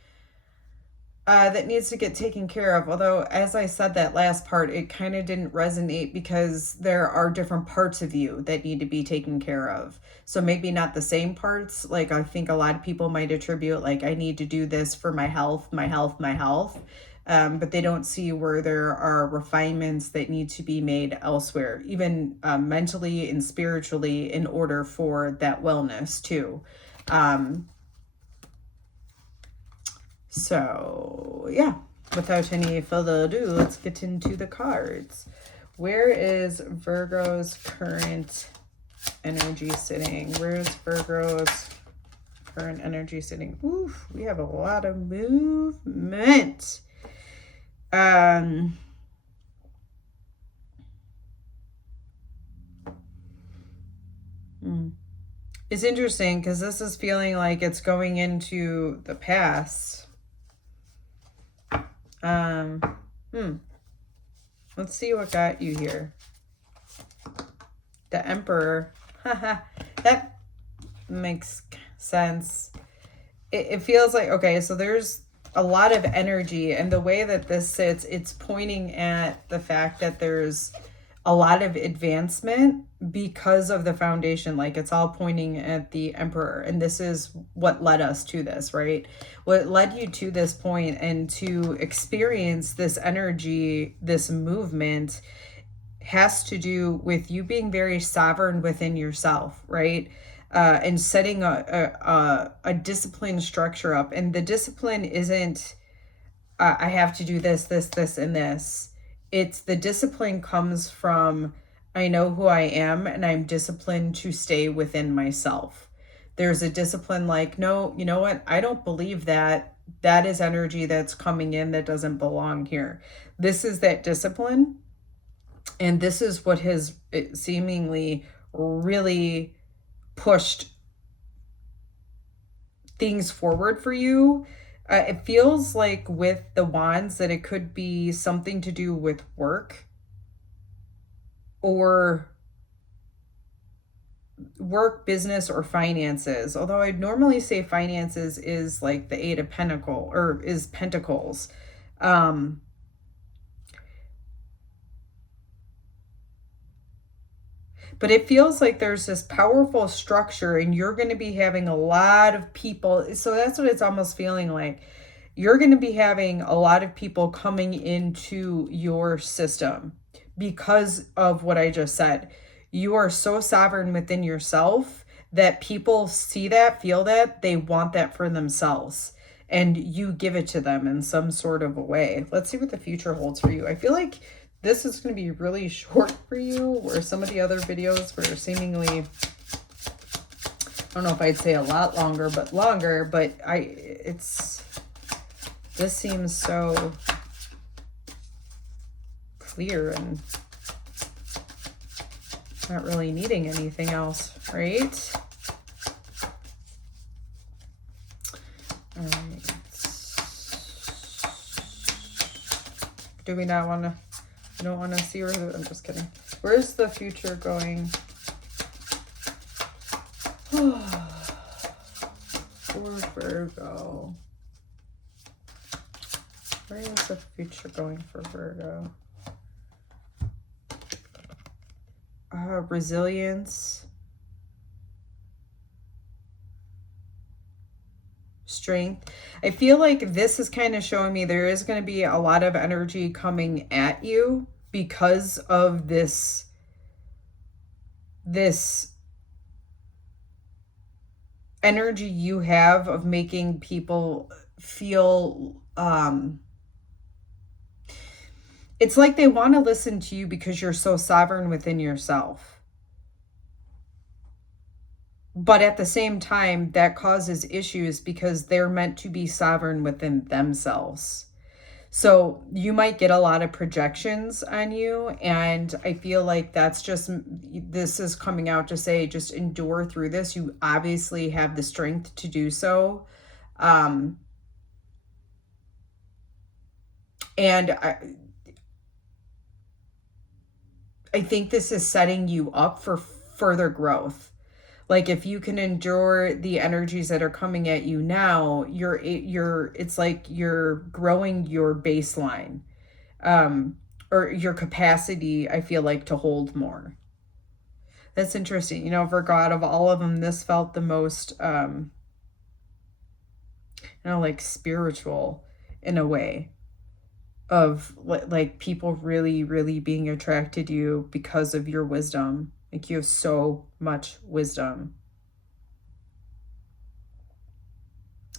that needs to get taken care of. Although, as I said, that last part, it kind of didn't resonate because there are different parts of you that need to be taken care of. So maybe not the same parts. Like, I think a lot of people might attribute, like, I need to do this for my health. But they don't see where there are refinements that need to be made elsewhere, even mentally and spiritually, in order for that wellness too. So yeah, without any further ado, let's get into the cards. Where is Virgo's current energy sitting? Where's Virgo's current energy sitting? Oof, we have a lot of movement. It's interesting because this is feeling like it's going into the past. Let's see what got you here. The Emperor. That makes sense. It feels like, okay, so there's a lot of energy, and the way that this sits, it's pointing at the fact that there's a lot of advancement because of the foundation. Like, it's all pointing at the Emperor, and this is what led us to this, right? What led you to this point and to experience this energy, this movement, has to do with you being very sovereign within yourself, right? And setting a discipline structure up. And the discipline isn't, I have to do this, this, and this. It's the discipline comes from, I know who I am, and I'm disciplined to stay within myself. There's a discipline like, no, you know what? I don't believe that. That is energy that's coming in that doesn't belong here. This is that discipline. And this is what has seemingly really pushed things forward for you. It feels like with the wands that it could be something to do with work, or work, business, or finances. Although I'd normally say finances is like the Eight of Pentacles, or is Pentacles. But it feels like there's this powerful structure, and you're going to be having a lot of people. So that's what it's almost feeling like. You're going to be having a lot of people coming into your system because of what I just said. You are so sovereign within yourself that people see that, feel that, they want that for themselves. And you give it to them in some sort of a way. Let's see what the future holds for you. I feel like this is going to be really short for you, where some of the other videos were seemingly, I don't know if I'd say a lot longer, but longer, but this seems so clear and not really needing anything else, right? All right. Do we not want to? I don't want to see where I'm just kidding. Where's the future going? For Virgo. Where is the future going for Virgo? Resilience. Strength. I feel like this is kind of showing me there is going to be a lot of energy coming at you because of this energy you have of making people feel it's like they want to listen to you because you're so sovereign within yourself. But at the same time, that causes issues because they're meant to be sovereign within themselves. So you might get a lot of projections on you. And I feel like that's just, this is coming out to say, just endure through this. You obviously have the strength to do so. And I think this is setting you up for further growth. Like, if you can endure the energies that are coming at you now, it's like you're growing your baseline, or your capacity, I feel like, to hold more. That's interesting. You know, Virgo, out of all of them, this felt the most, like spiritual in a way, of like people really, really being attracted to you because of your wisdom. Like, you have so much wisdom.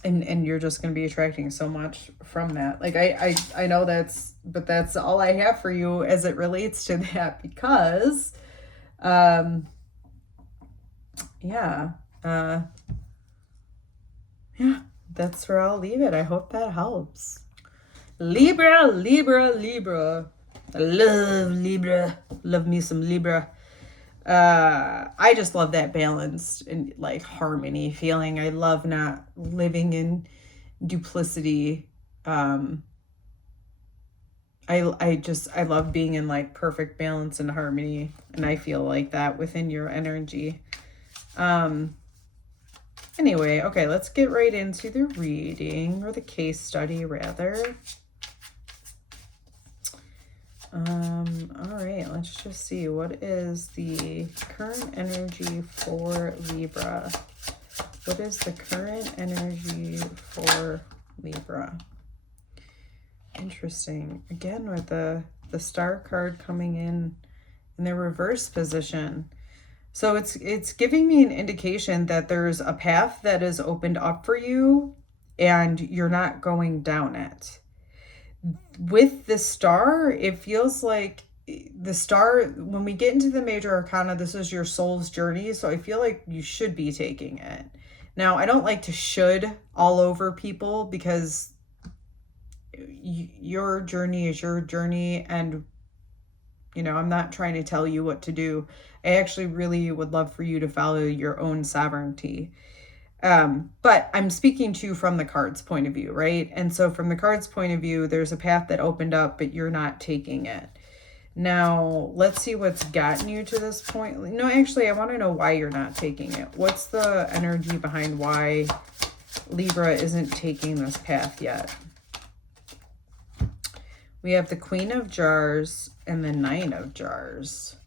And you're just going to be attracting so much from that. Like, I know but that's all I have for you as it relates to that, because, yeah, that's where I'll leave it. I hope that helps. Libra, Libra, Libra. I love Libra. Love me some Libra. I just love that balanced and like harmony feeling. I love not living in duplicity. I love being in like perfect balance and harmony, and I feel like that within your energy. Anyway, okay, let's get right into the reading, or the case study rather. All right, let's just see, what is the current energy for Libra? What is the current energy for Libra? Interesting. Again, with the Star card coming in the reverse position. So it's giving me an indication that there's a path that is opened up for you and you're not going down it. With the Star, it feels like the Star, when we get into the major arcana, this is your soul's journey. So I feel like you should be taking it. Now, I don't like to should all over people, because your journey is your journey, and you know, I'm not trying to tell you what to do. I actually really would love for you to follow your own sovereignty. But I'm speaking to you from the card's point of view, right? And so from the card's point of view, there's a path that opened up, but you're not taking it. Now, let's see what's gotten you to this point. No, actually, I want to know why you're not taking it. What's the energy behind why Libra isn't taking this path yet? We have the Queen of Jars and the Nine of Jars.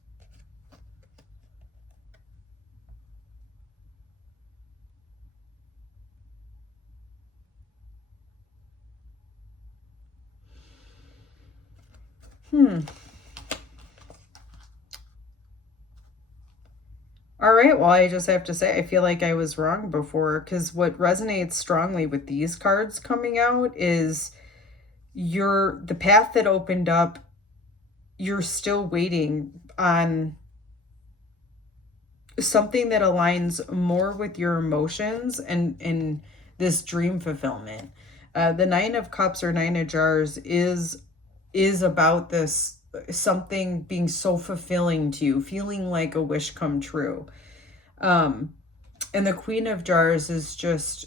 All right, well, I just have to say, I feel like I was wrong before, because what resonates strongly with these cards coming out is the path that opened up, you're still waiting on something that aligns more with your emotions and this dream fulfillment. The Nine of Cups or Nine of Jars is about this, something being so fulfilling to you, feeling like a wish come true. And the Queen of Jars is just,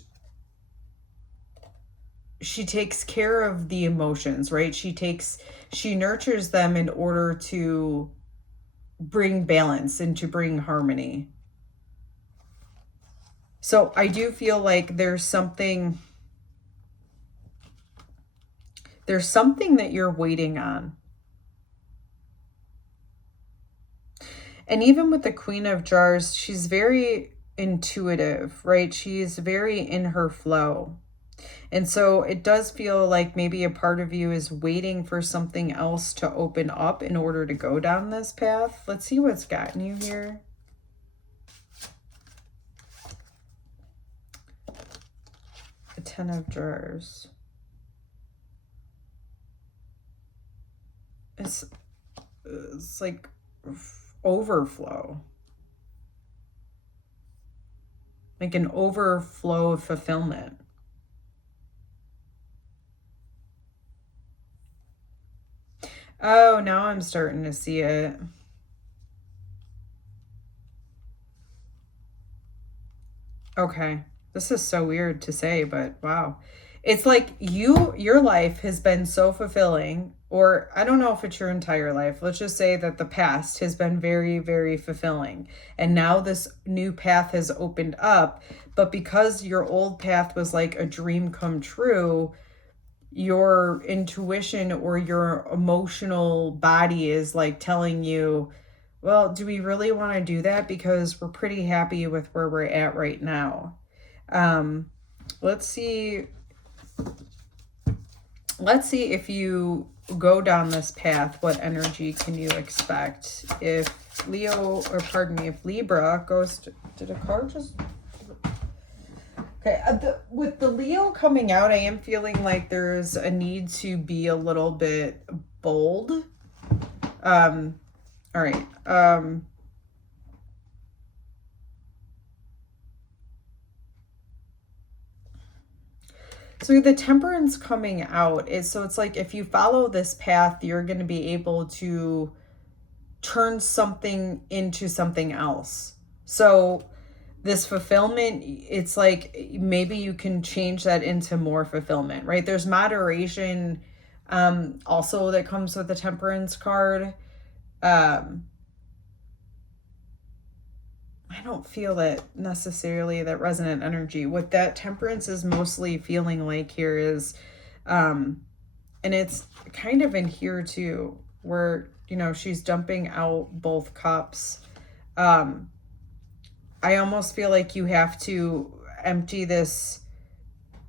she takes care of the emotions, right? She nurtures them in order to bring balance and to bring harmony. So I do feel like there's something that you're waiting on. And even with the Queen of Jars, she's very intuitive, right? She's very in her flow. And so it does feel like maybe a part of you is waiting for something else to open up in order to go down this path. Let's see what's gotten you here. The Ten of Jars. It's like overflow. Like an overflow of fulfillment. Oh, now I'm starting to see it. Okay. This is so weird to say, but wow. It's like your life has been so fulfilling, or I don't know if it's your entire life. Let's just say that the past has been very, very fulfilling. And now this new path has opened up. But because your old path was like a dream come true, your intuition or your emotional body is like telling you, well, do we really want to do that? Because we're pretty happy with where we're at right now. Let's see if you go down this path, what energy can you expect? If Libra goes to, did a card just... Okay, with the Leo coming out, I am feeling like there's a need to be a little bit bold. All right. So the Temperance coming out is, so it's like if you follow this path, you're going to be able to turn something into something else. So this fulfillment, it's like maybe you can change that into more fulfillment, right? There's moderation also that comes with the Temperance card. I I don't feel that necessarily, that resonant energy. What that Temperance is mostly feeling like here is, and it's kind of in here too, where, you know, she's dumping out both cups. I almost feel like you have to empty this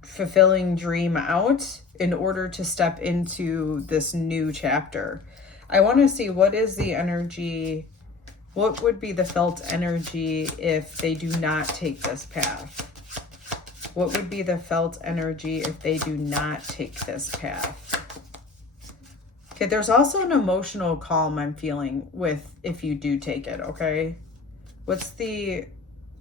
fulfilling dream out in order to step into this new chapter. I want to see, what is the energy, what would be the felt energy if they do not take this path? What would be the felt energy if they do not take this path? Okay, there's also an emotional calm I'm feeling with if you do take it, okay? What's the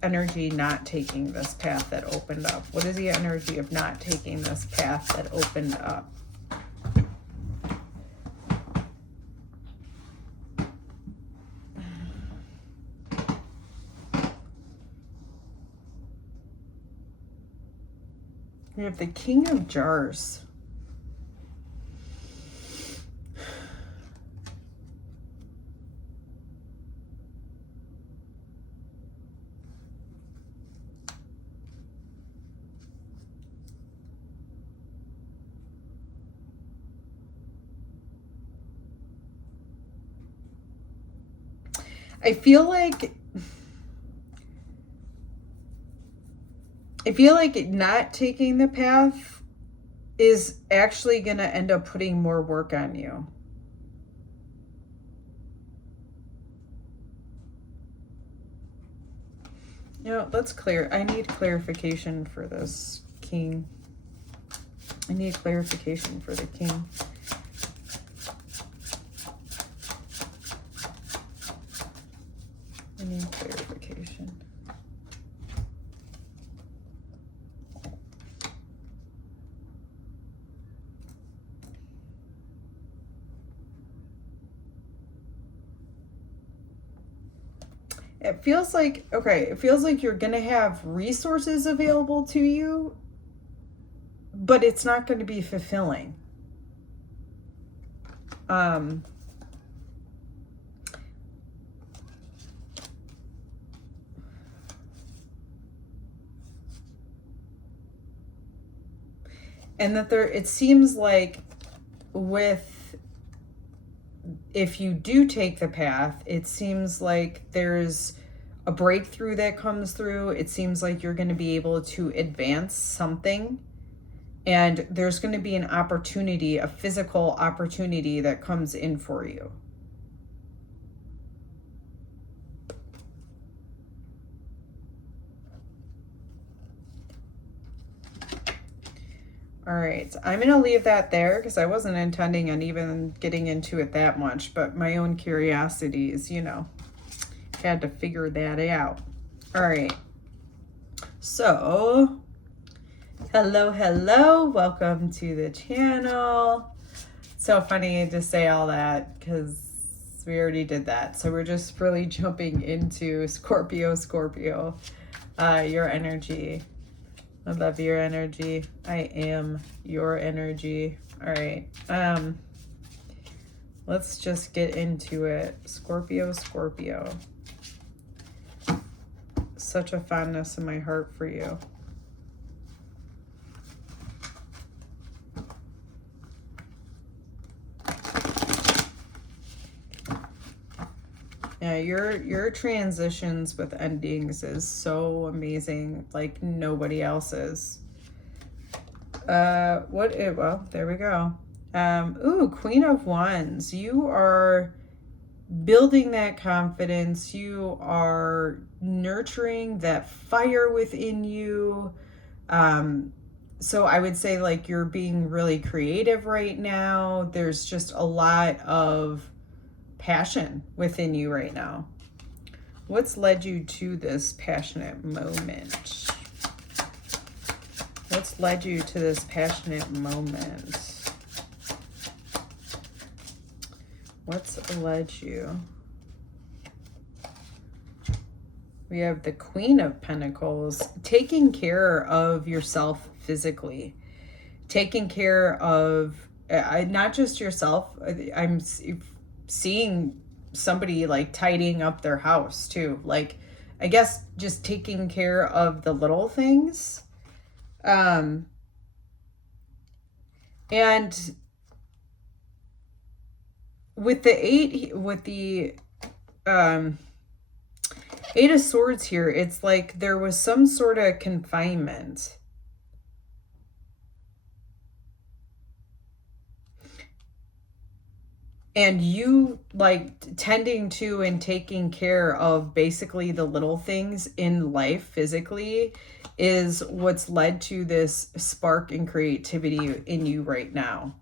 energy not taking this path that opened up? What is the energy of not taking this path that opened up? We have the King of Jars. I feel like not taking the path is actually going to end up putting more work on you. You know, let's clear. I need clarification for this King. I need clarification for the King. I need clarification. It feels like, okay, it feels like you're going to have resources available to you, but it's not going to be fulfilling. And that there, it seems like if you do take the path, it seems like there's a breakthrough that comes through. It seems like you're going to be able to advance something, and there's going to be an opportunity, a physical opportunity that comes in for you. All right, I'm going to leave that there because I wasn't intending on even getting into it that much, but my own curiosities, you know, had to figure that out. All right, so hello, welcome to the channel. So funny to say all that because we already did that. So we're just really jumping into Scorpio, your energy. I love your energy. I am your energy. All right. Let's just get into it. Scorpio. Such a fondness in my heart for you. Yeah, your transitions with endings is so amazing, like nobody else's. Well, there we go. Ooh, Queen of Wands. You are building that confidence. You are nurturing that fire within you. So I would say like you're being really creative right now. There's just a lot of passion within you right now. What's led you to this passionate moment? What's led you to this passionate moment? What's led you? We have the Queen of Pentacles, taking care of yourself physically, taking care of not just yourself. I'm seeing somebody like tidying up their house too, like I guess just taking care of the little things. And with the Eight of Swords here, it's like there was some sort of confinement. And you like tending to and taking care of basically the little things in life physically is what's led to this spark and creativity in you right now.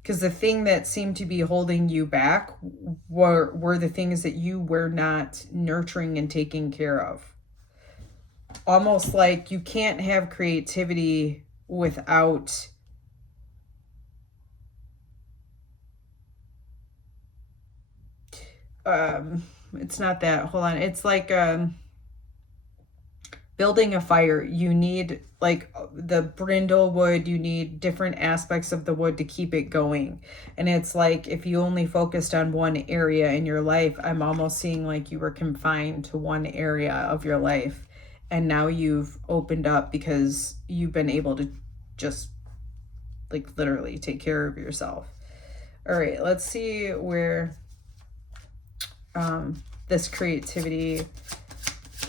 Because the thing that seemed to be holding you back were the things that you were not nurturing and taking care of. Almost like you can't have creativity without it's not that, hold on, it's like building a fire. You need like the brindle wood, you need different aspects of the wood to keep it going. And it's like if you only focused on one area in your life, I'm almost seeing like you were confined to one area of your life, and now you've opened up because you've been able to just like literally take care of yourself. All right, let's see where this creativity,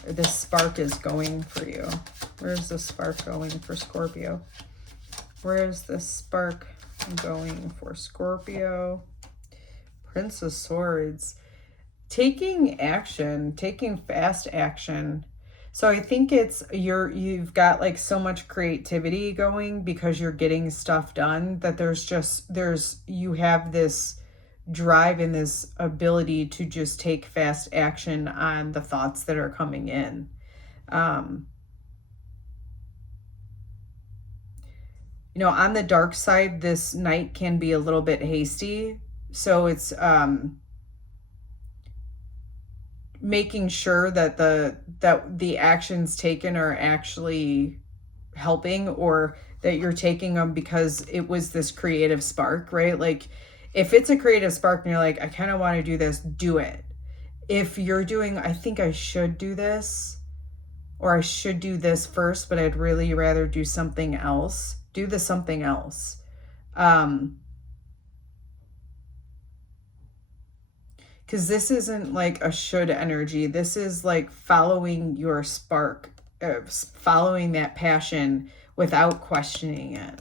this spark is going for you. Where's the spark going for Scorpio? Where's the spark going for Scorpio? Prince of Swords. Taking action, taking fast action. So I think it's you've got like so much creativity going because you're getting stuff done that you have this drive and this ability to just take fast action on the thoughts that are coming in. You know, on the dark side, this night can be a little bit hasty. So it's making sure that the actions taken are actually helping, or that you're taking them because it was this creative spark, right? Like if it's a creative spark and you're like, I kind of want to do this, do it. If you're doing, I think I should do this, or I should do this first, but I'd really rather do something else, do the something else. Because this isn't like a should energy. This is like following your spark, following that passion without questioning it.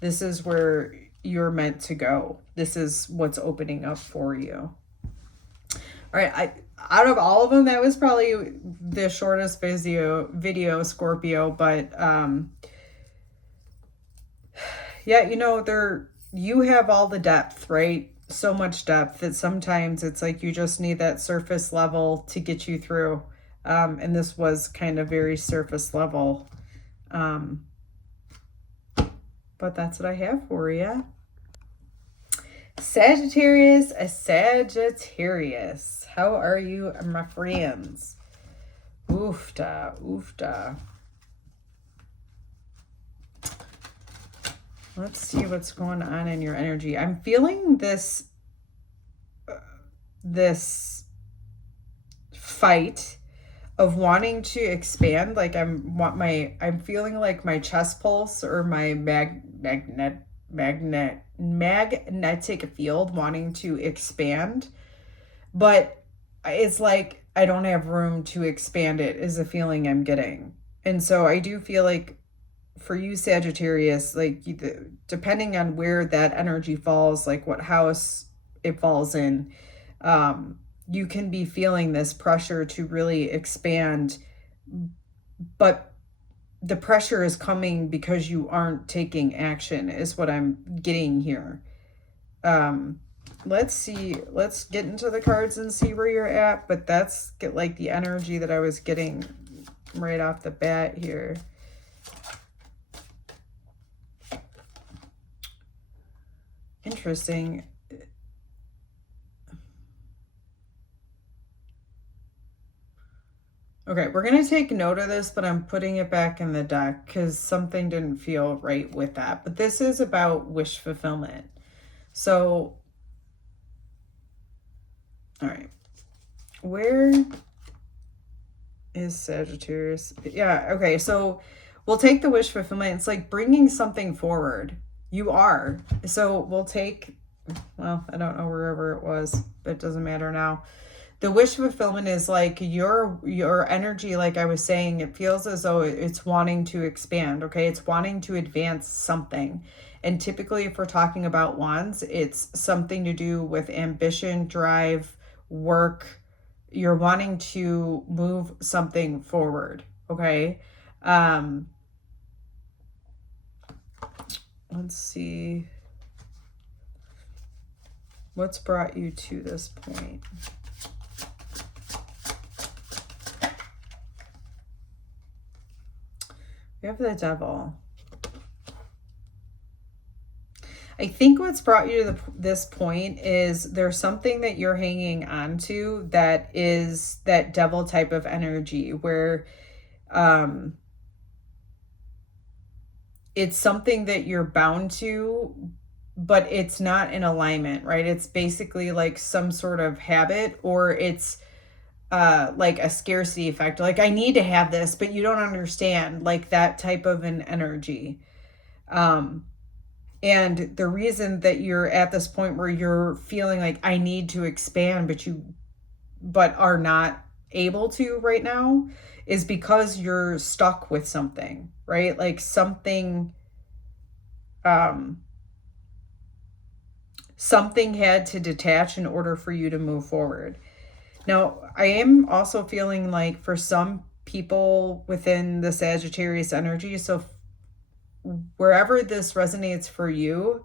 This is where you're meant to go. This is what's opening up for you. All right, out of all of them, that was probably the shortest video Scorpio, but yeah, you know, you have all the depth, right? So much depth that sometimes it's like you just need that surface level to get you through. And this was kind of very surface level. But that's what I have for you. Sagittarius, Sagittarius. How are you, my friends? Oofda. Let's see what's going on in your energy. I'm feeling this fight of wanting to expand. Like I'm feeling like my chest pulse or my magnetic field wanting to expand, but it's like I don't have room to expand it is a feeling I'm getting. And so I do feel like for you, Sagittarius, like depending on where that energy falls, like what house it falls in, you can be feeling this pressure to really expand, but the pressure is coming because you aren't taking action is what I'm getting here. Let's see, let's get into the cards and see where you're at, but that's like the energy that I was getting right off the bat here. Interesting. Okay, we're going to take note of this, but I'm putting it back in the deck because something didn't feel right with that. But this is about wish fulfillment. So, all right. Where is Sagittarius? Yeah, okay, so we'll take the wish fulfillment. It's like bringing something forward. You are. So we'll take, well, I don't know wherever it was, but it doesn't matter now. The wish fulfillment is like your energy, like I was saying, it feels as though it's wanting to expand, okay? It's wanting to advance something. And typically if we're talking about wands, it's something to do with ambition, drive, work. You're wanting to move something forward, okay? Let's see. What's brought you to this point? We have the Devil. I think what's brought you to this point is there's something that you're hanging on to that is that devil type of energy where it's something that you're bound to, but it's not in alignment, right? It's basically like some sort of habit, or it's like a scarcity effect. Like, I need to have this, but you don't understand, like that type of an energy. And the reason that you're at this point where you're feeling like I need to expand, but are not able to right now, is because you're stuck with something, right? Like something had to detach in order for you to move forward. Now, I am also feeling like for some people within the Sagittarius energy, so wherever this resonates for you,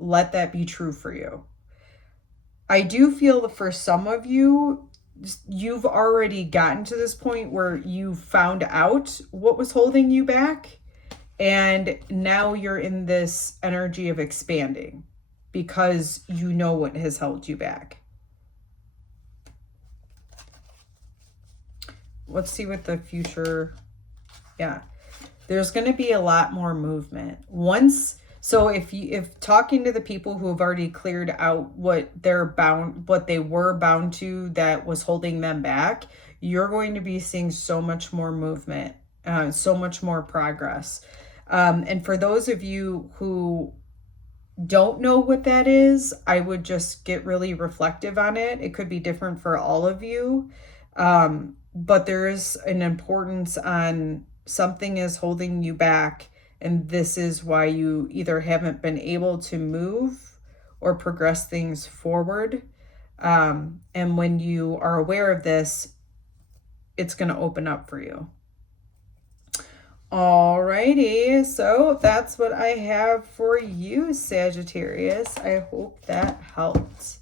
let that be true for you. I do feel that for some of you, you've already gotten to this point where you found out what was holding you back, and now you're in this energy of expanding because you know what has held you back. Let's see what the future, yeah. There's going to be a lot more movement. So if talking to the people who have already cleared out what they were bound to that was holding them back, you're going to be seeing so much more movement, so much more progress. And for those of you who don't know what that is, I would just get really reflective on it. It could be different for all of you. But there is an importance on something is holding you back, and this is why you either haven't been able to move or progress things forward. And when you are aware of this, it's going to open up for you. Alrighty, so that's what I have for you, Sagittarius. I hope that helped.